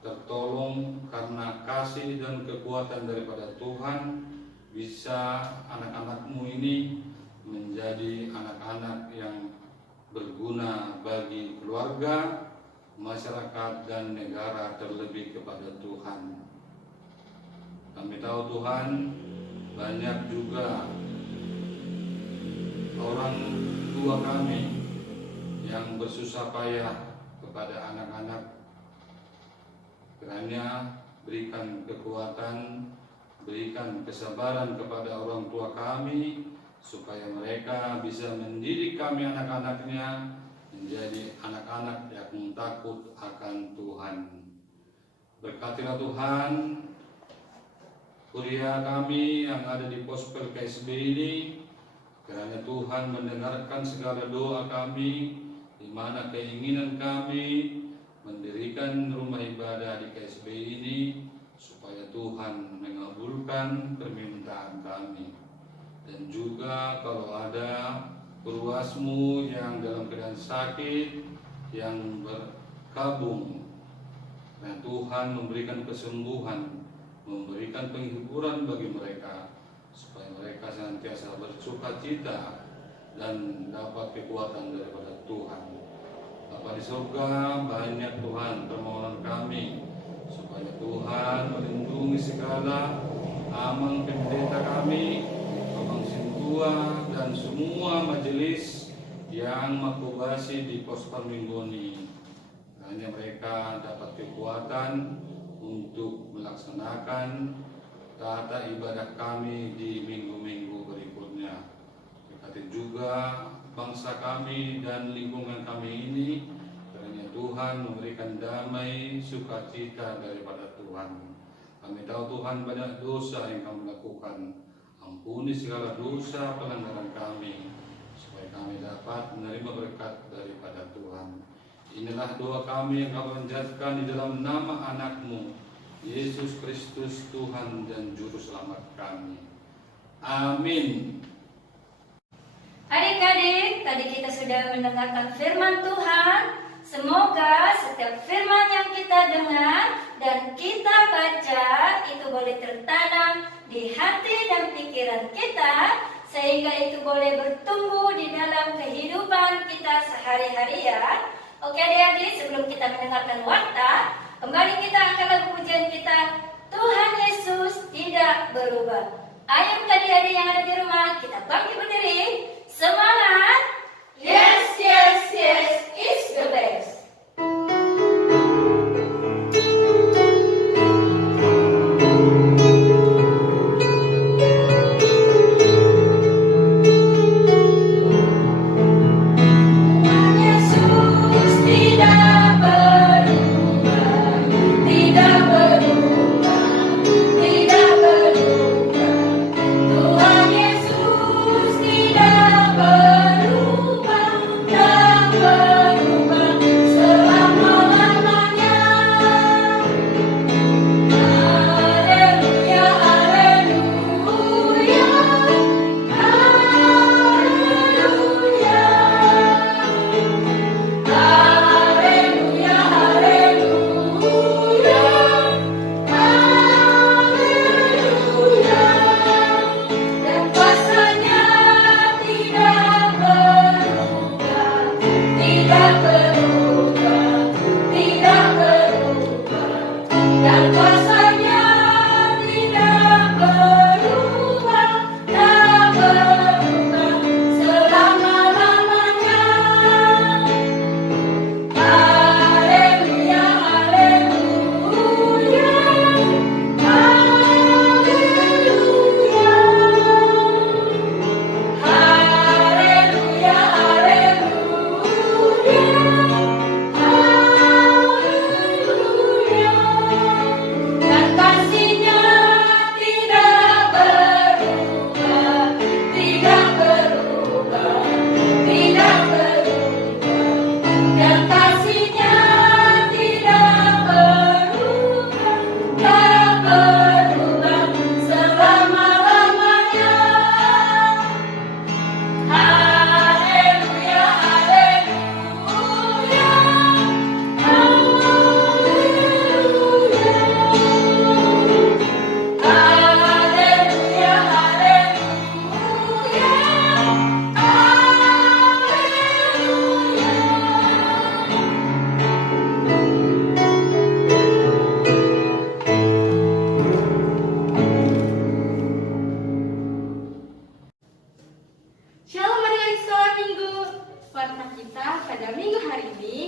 tertolong karena kasih dan kekuatan daripada Tuhan, bisa anak-anak-Mu ini menjadi anak-anak yang berguna bagi keluarga, masyarakat, dan negara, terlebih kepada Tuhan. Kami tahu Tuhan, banyak juga orang tua kami yang bersusah payah kepada anak-anak. Kiranya berikan kekuatan, berikan kesabaran kepada orang tua kami, supaya mereka bisa mendidik kami anak-anaknya menjadi anak-anak yang takut akan Tuhan. Berkatilah Tuhan kuliah kami yang ada di Pospel KSB ini, kiranya Tuhan mendengarkan segala doa kami, di mana keinginan kami mendirikan rumah ibadah di KSB ini, supaya Tuhan mengabulkan permintaan kami. Dan juga kalau ada perluasmu yang dalam keadaan sakit, yang berkabung, dan Tuhan memberikan kesembuhan, memberikan penghiburan bagi mereka, supaya mereka senantiasa bersukacita dan dapat kekuatan daripada Tuhan. Bapa di surga, banyak Tuhan permohonan kami, supaya Tuhan melindungi segala amang pendeta kami, amang sintua, dan semua majelis yang makubasi di Pospel Minggu ini. Hanya mereka dapat kekuatan untuk melaksanakan tata ibadah kami di minggu-minggu berikutnya. Berkati juga bangsa kami dan lingkungan kami ini, kiranya Tuhan memberikan damai, sukacita daripada Tuhan. Kami tahu Tuhan banyak dosa yang kami lakukan. Ampuni segala dosa pelanggaran kami, supaya kami dapat menerima berkat daripada Tuhan. Inilah doa kami yang kami panjatkan di dalam nama anak-Mu, Yesus Kristus, Tuhan dan Juru Selamat kami. Amin. Adik-adik, tadi kita sudah mendengarkan firman Tuhan. Semoga setiap firman yang kita dengar dan kita baca itu boleh tertanam di hati dan pikiran kita, sehingga itu boleh bertumbuh di dalam kehidupan kita sehari-harian. Oke adik-adik, sebelum kita mendengarkan warta, kembali kita angkat lagu pujian kita, Tuhan Yesus tidak berubah. Ayo adik-adik yang ada di rumah, kita bangkit berdiri. Semangat! Yes, yes, yes, it's the best. Tuhan Yesus tidak berubah. warta kita pada minggu hari ini,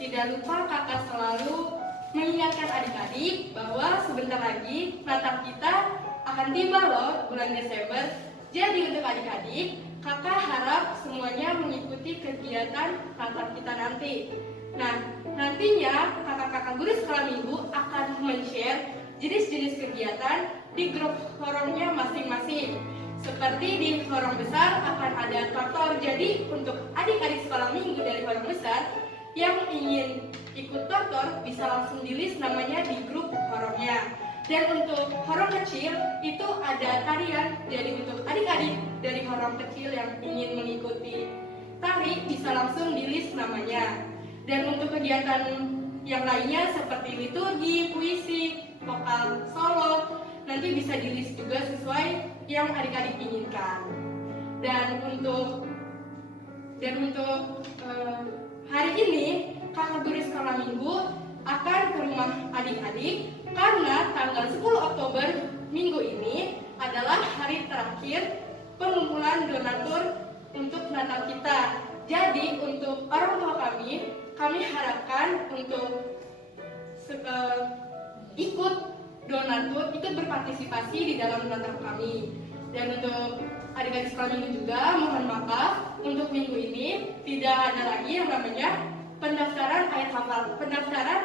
tidak lupa kakak selalu mengingatkan adik-adik bahwa sebentar lagi Natal kita akan tiba loh bulan Desember. Jadi untuk adik-adik, kakak harap semuanya mengikuti kegiatan Natal kita nanti. Nah, nantinya kakak-kakak guru sekolah minggu akan men-share jenis-jenis kegiatan di grup forumnya masing-masing. Seperti di forum besar akan ada tortor, jadi untuk adik-adik sekolah minggu dari forum besar yang ingin ikut tortor bisa langsung di list namanya di grup forumnya. Dan untuk forum kecil itu ada tarian, jadi untuk adik-adik dari forum kecil yang ingin mengikuti tari bisa langsung di list namanya. Dan untuk kegiatan yang lainnya seperti liturgi, puisi, vokal solo, nanti bisa di list juga sesuai yang adik-adik inginkan. Dan untuk hari ini kakak guru sekolah minggu akan ke rumah adik-adik karena tanggal 10 Oktober minggu ini adalah hari terakhir pengumpulan donatur untuk Natal kita. Jadi untuk orang tua kami harapkan untuk ikut donatur, ikut berpartisipasi di dalam Natal kami. Dan untuk adik-adik sekolah minggu juga mohon maaf untuk minggu ini tidak ada lagi yang namanya pendaftaran ayat hafal, pendaftaran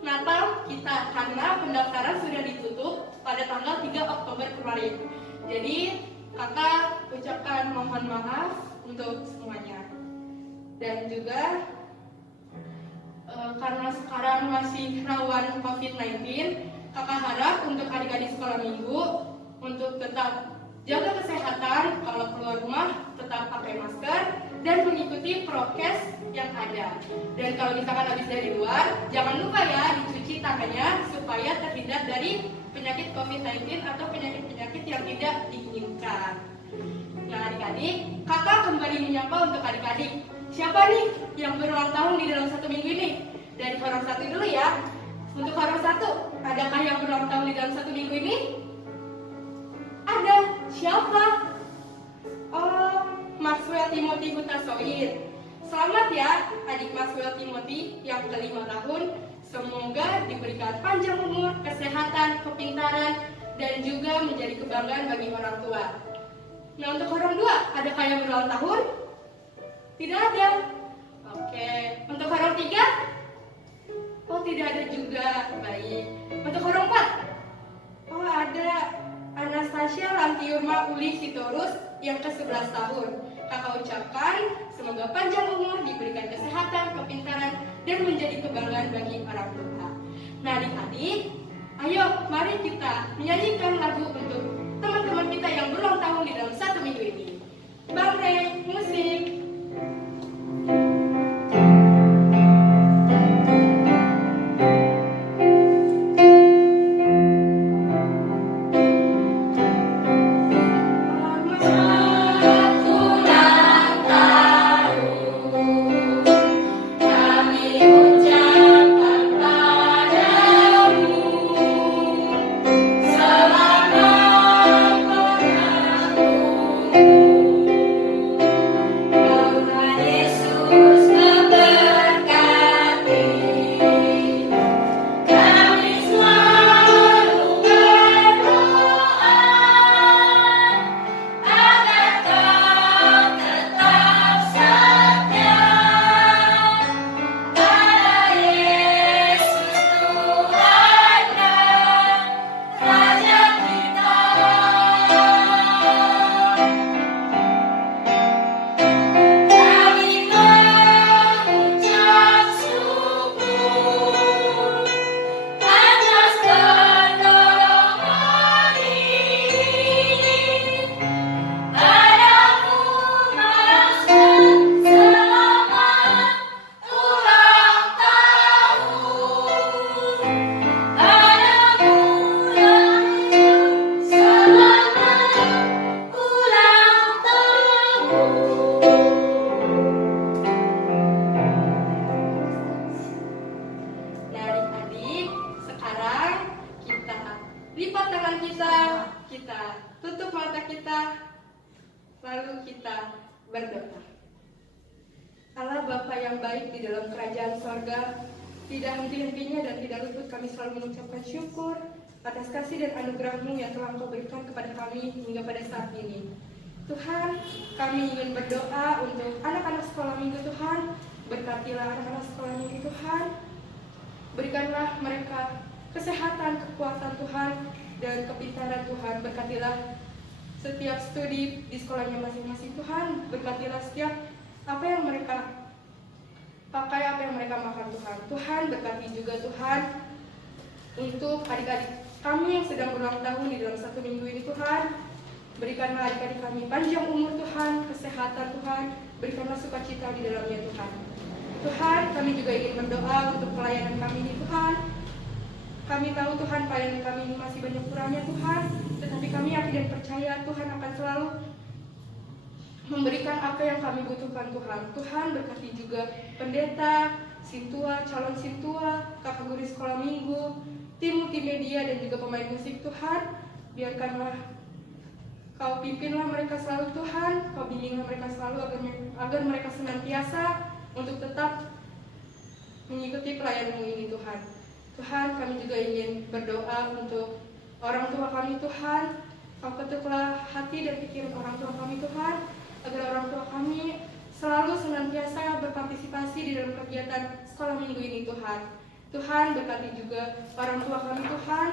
Natal kita karena pendaftaran sudah ditutup pada tanggal 3 Oktober kemarin. Jadi kakak ucapkan mohon maaf untuk semuanya. Dan juga karena sekarang masih rawan COVID-19, kakak harap untuk adik-adik sekolah minggu untuk tetap jaga kesehatan, kalau keluar rumah tetap pakai masker dan mengikuti prokes yang ada. Dan kalau misalkan habis dari luar, jangan lupa ya dicuci tangannya supaya terhindar dari penyakit COVID-19 atau penyakit-penyakit yang tidak diinginkan. Nah adik-adik, kakak kembali menyapa untuk adik-adik. Siapa nih yang berulang tahun di dalam satu minggu ini? Dari forum 1 dulu ya. Untuk forum 1, adakah yang berulang tahun di dalam satu minggu ini? Ada. Siapa? Oh, Maxwell Timothy Hutasoid. Selamat ya adik Maxwell Timothy yang ke-5 tahun. Semoga diberikan panjang umur, kesehatan, kepintaran, dan juga menjadi kebanggaan bagi orang tua. Nah untuk forum 2, adakah yang berulang tahun? Tidak ada. Oke. Untuk forum 3? Oh tidak ada juga. Baik. Untuk forum 4? Oh ada. Anastasia Lantiurma Uli Sitorus yang ke-11 tahun. Kakak ucapkan semoga panjang umur, diberikan kesehatan, kepintaran, dan menjadi kebanggaan bagi orang tua. Nah adik-adik, ayo mari kita menyanyikan lagu untuk teman-teman kita yang berulang tahun di dalam satu minggu ini. Bang Rey, musik. Lalu kita berdoa. terbaik di dalam kerajaan sorga. Tidak henti-hentinya dan tidak luput kami selalu mengucapkan syukur atas kasih dan anugerah-Mu yang telah Engkau berikan kepada kami hingga pada saat ini. Tuhan, kami ingin berdoa untuk anak-anak sekolah minggu Tuhan. Berkatilah anak-anak sekolah minggu Tuhan. Berikanlah mereka kesehatan, kekuatan Tuhan, dan kepintaran Tuhan. Berkatilah setiap studi di sekolahnya masing-masing Tuhan. Berkatilah setiap apa yang mereka pakai, apa yang mereka makan Tuhan. Tuhan berkati juga Tuhan untuk adik-adik kami yang sedang berulang tahun di dalam satu minggu ini Tuhan. Berikanlah adik-adik kami panjang umur Tuhan, kesehatan Tuhan, berikanlah sukacita di dalamnya Tuhan. Tuhan, kami juga ingin berdoa untuk pelayanan kami ini Tuhan. Kami tahu Tuhan pelayanan kami ini masih banyak kurangnya Tuhan, tetapi kami yakin dan percaya Tuhan akan selalu memberikan apa yang kami butuhkan Tuhan. Tuhan berkati juga pendeta, sintua, calon sintua, kakak guru sekolah minggu, tim multimedia dan juga pemain musik Tuhan. Biarkanlah Kau pimpinlah mereka selalu Tuhan, Kau bimbinglah mereka selalu agar mereka senantiasa untuk tetap mengikuti pelayanan-Mu ini Tuhan. Tuhan, kami juga ingin berdoa untuk orang tua kami Tuhan. Kau ketuklah hati dan pikiran orang tua kami Tuhan, agar orang tua kami selalu senantiasa berpartisipasi di dalam kegiatan sekolah minggu ini Tuhan. Tuhan, berkati juga orang tua kami Tuhan.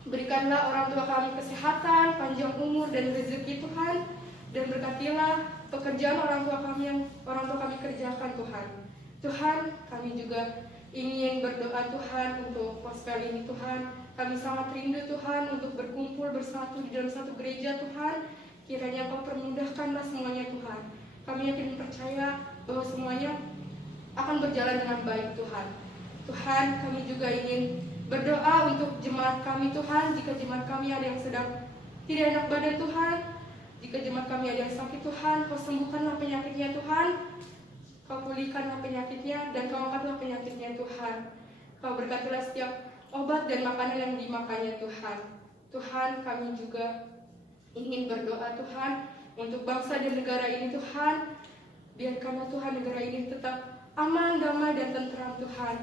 Berikanlah orang tua kami kesehatan, panjang umur dan rezeki Tuhan, dan berkatilah pekerjaan orang tua kami yang orang tua kami kerjakan Tuhan. Tuhan, kami juga ingin berdoa Tuhan untuk gospel ini Tuhan. Kami sangat rindu Tuhan untuk berkumpul bersatu di dalam satu gereja Tuhan. Kiranya Kau permudahkanlah semuanya Tuhan. Kami yakin percaya bahwa semuanya akan berjalan dengan baik Tuhan. Tuhan, kami juga ingin berdoa untuk jemaat kami Tuhan. Jika jemaat kami ada yang sedang tidak enak badan Tuhan, jika jemaat kami ada yang sakit Tuhan, Kau sembuhkanlah penyakitnya Tuhan, Kau pulihkanlah penyakitnya, dan Kau angkatlah penyakitnya Tuhan. Kau berkatilah setiap obat dan makanan yang dimakannya Tuhan. Tuhan, kami juga ingin berdoa Tuhan untuk bangsa dan negara ini Tuhan. Biarkanlah Tuhan negara ini tetap aman, damai, dan tentram Tuhan.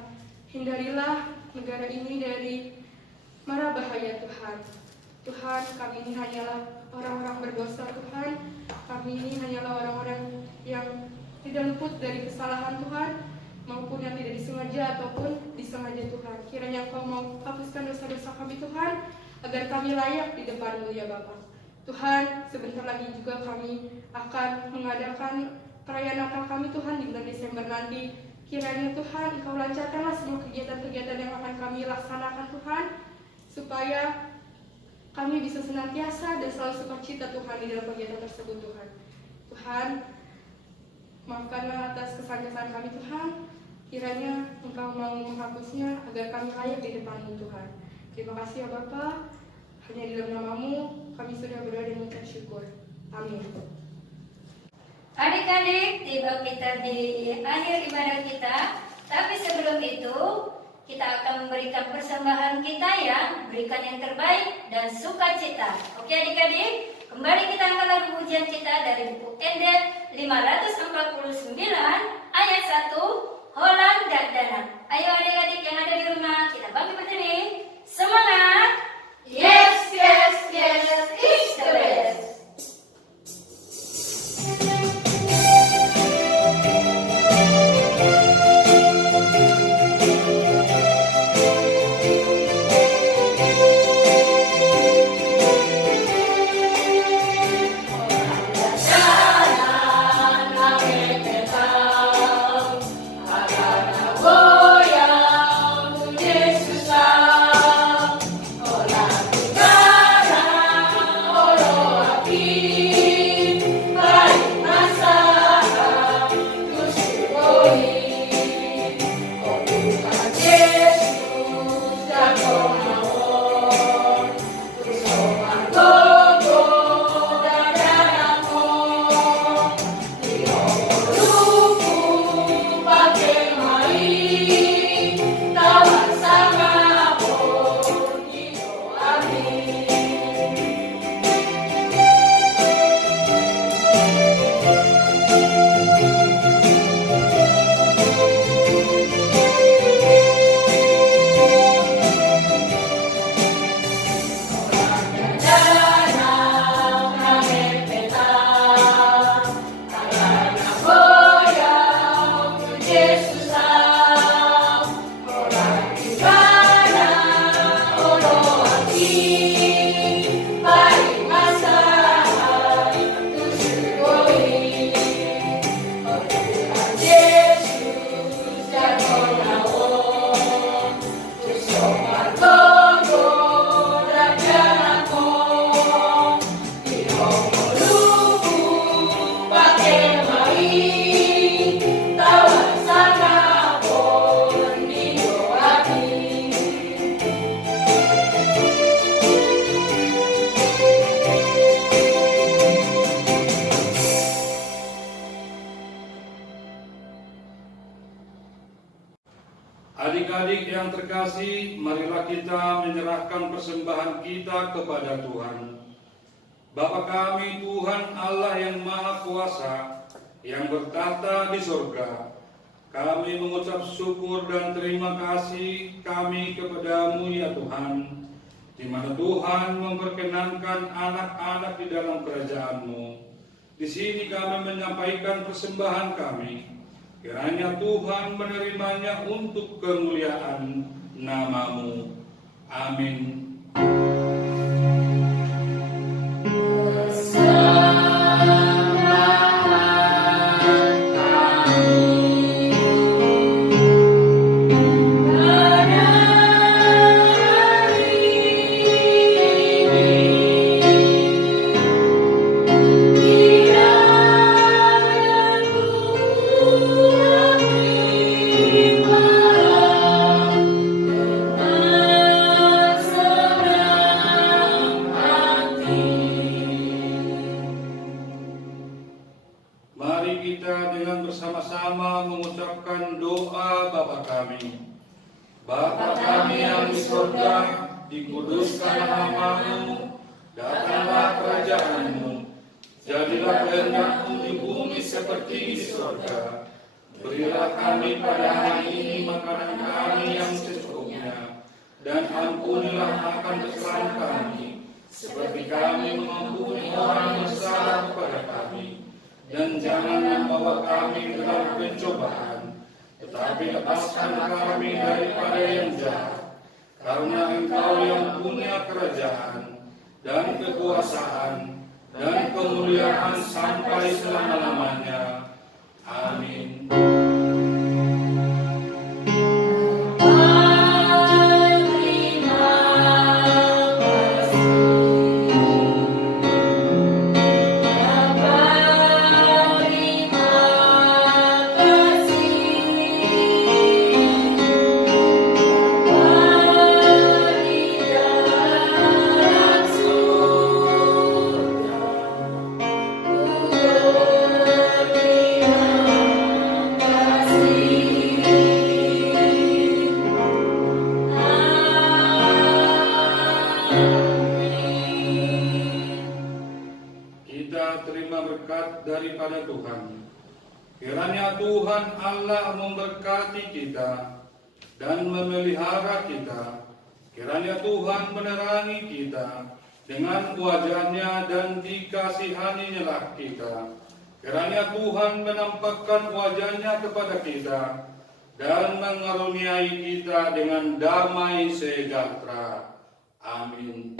Hindarilah negara ini dari mara bahaya Tuhan. Tuhan, kami ini hanyalah orang-orang berdosa Tuhan. Kami ini hanyalah orang-orang yang tidak luput dari kesalahan Tuhan, maupun yang tidak disengaja ataupun disengaja Tuhan. Kiranya Kau mau hapuskan dosa-dosa kami Tuhan, agar kami layak di depan-Mu ya Bapa. Tuhan, sebentar lagi juga kami akan mengadakan perayaan Natal kami Tuhan di bulan Desember nanti. Kiranya Tuhan, Engkau lancarkanlah semua kegiatan-kegiatan yang akan kami laksanakan Tuhan, supaya kami bisa senantiasa dan selalu sukacita Tuhan di dalam kegiatan tersebut Tuhan. Tuhan, maafkanlah atas kesalahan kami Tuhan. Kiranya Engkau mau menghapusnya agar kami layak di depan-Mu Tuhan. Terima kasih ya Bapa. Hanya di dalam nama-Mu kami sudah berdoa dan mengucap syukur. Amin. Adik-adik, tiba kita di akhir ibadah kita, tapi sebelum itu kita akan memberikan persembahan kita ya, berikan yang terbaik dan sukacita. Oke adik-adik, kembali kita angkat lagu pujian kita dari buku Ender 549 ayat 1, Holland dan Dana. Ayo adik-adik yang ada di rumah, kita bangkit berdiri. Semangat! Yes, yes, yes, it's the best. Jalan Adik-adik yang terkasih, marilah kita menyerahkan persembahan kita kepada Tuhan. Bapa kami Tuhan Allah yang Maha Kuasa, yang bertata di surga, kami mengucap syukur dan terima kasih kami kepadamu ya Tuhan, di mana Tuhan memperkenankan anak-anak di dalam kerajaan-Mu. Di sini kami menyampaikan persembahan kami. Kiranya Tuhan menerimanya untuk kemuliaan nama-Mu. Amin. Mari kita dengan bersama-sama mengucapkan doa Bapa kami. Bapa kami yang di surga, dikuduskanlah nama-Mu, datanglah kerajaan-Mu, jadilah kehendak-Mu di bumi seperti di surga. Berilah kami pada hari ini makanan kami yang secukupnya, dan ampunilah akan kesalahan kami, seperti kami mengampuni orang yang bersalah kepada kami. Dan jangan membawa kami ke dalam pencobaan, tetapi lepaskan kami daripada yang jahat. Karena Engkau yang punya kerajaan, dan kekuasaan, dan kemuliaan sampai selama-lamanya. Amin. Daripada Tuhan. Kiranya Tuhan Allah memberkati kita dan memelihara kita. Kiranya Tuhan menerangi kita dengan wajah-Nya dan dikasihani-Nya kita. Kiranya Tuhan menampakkan wajah-Nya kepada kita dan mengaruniai kita dengan damai sejahtera. Amin.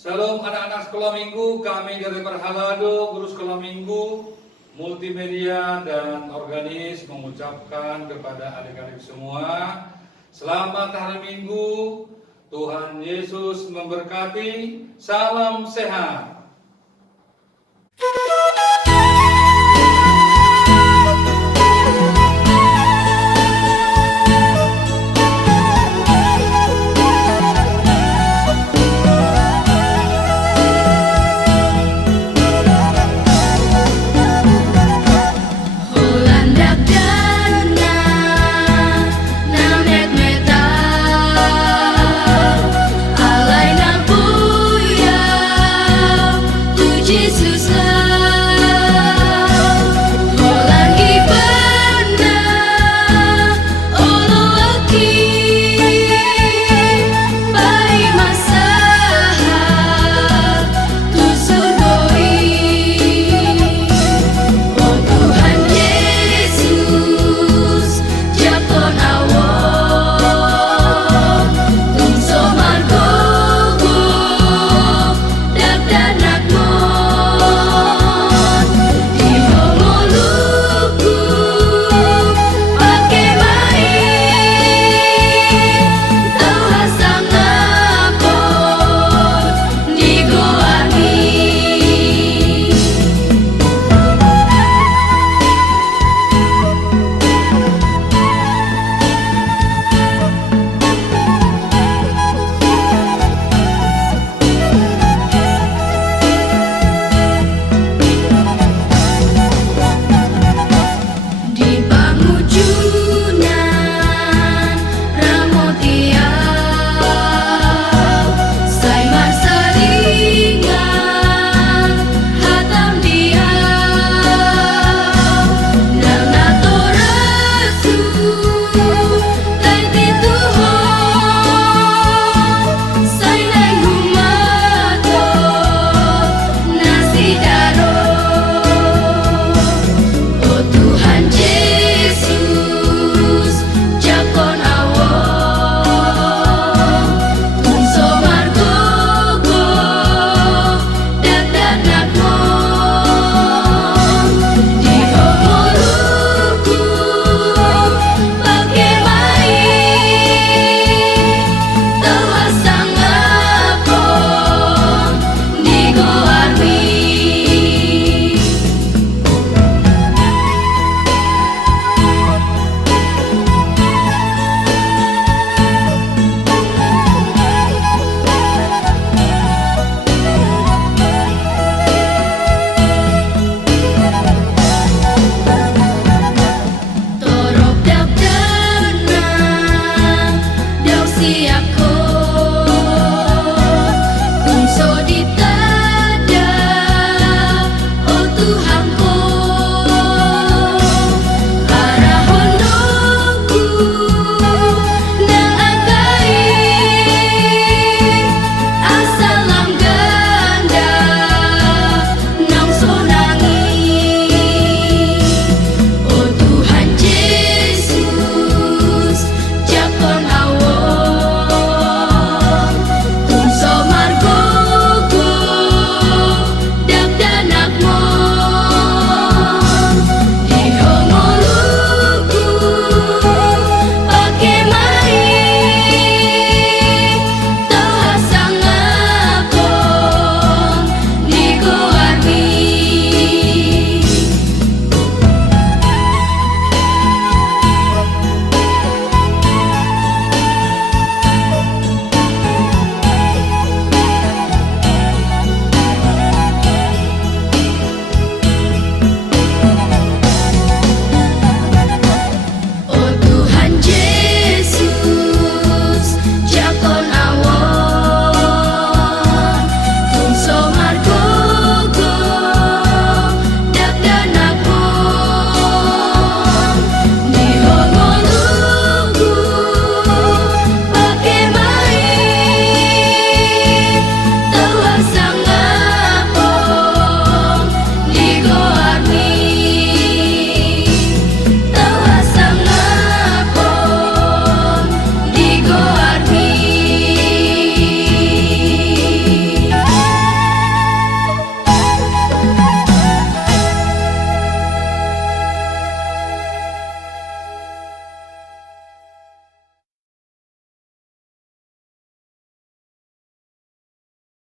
Salam anak-anak sekolah minggu, kami dari Perhalado, guru sekolah minggu, multimedia dan organis mengucapkan kepada adik-adik semua, selamat hari Minggu, Tuhan Yesus memberkati, salam sehat.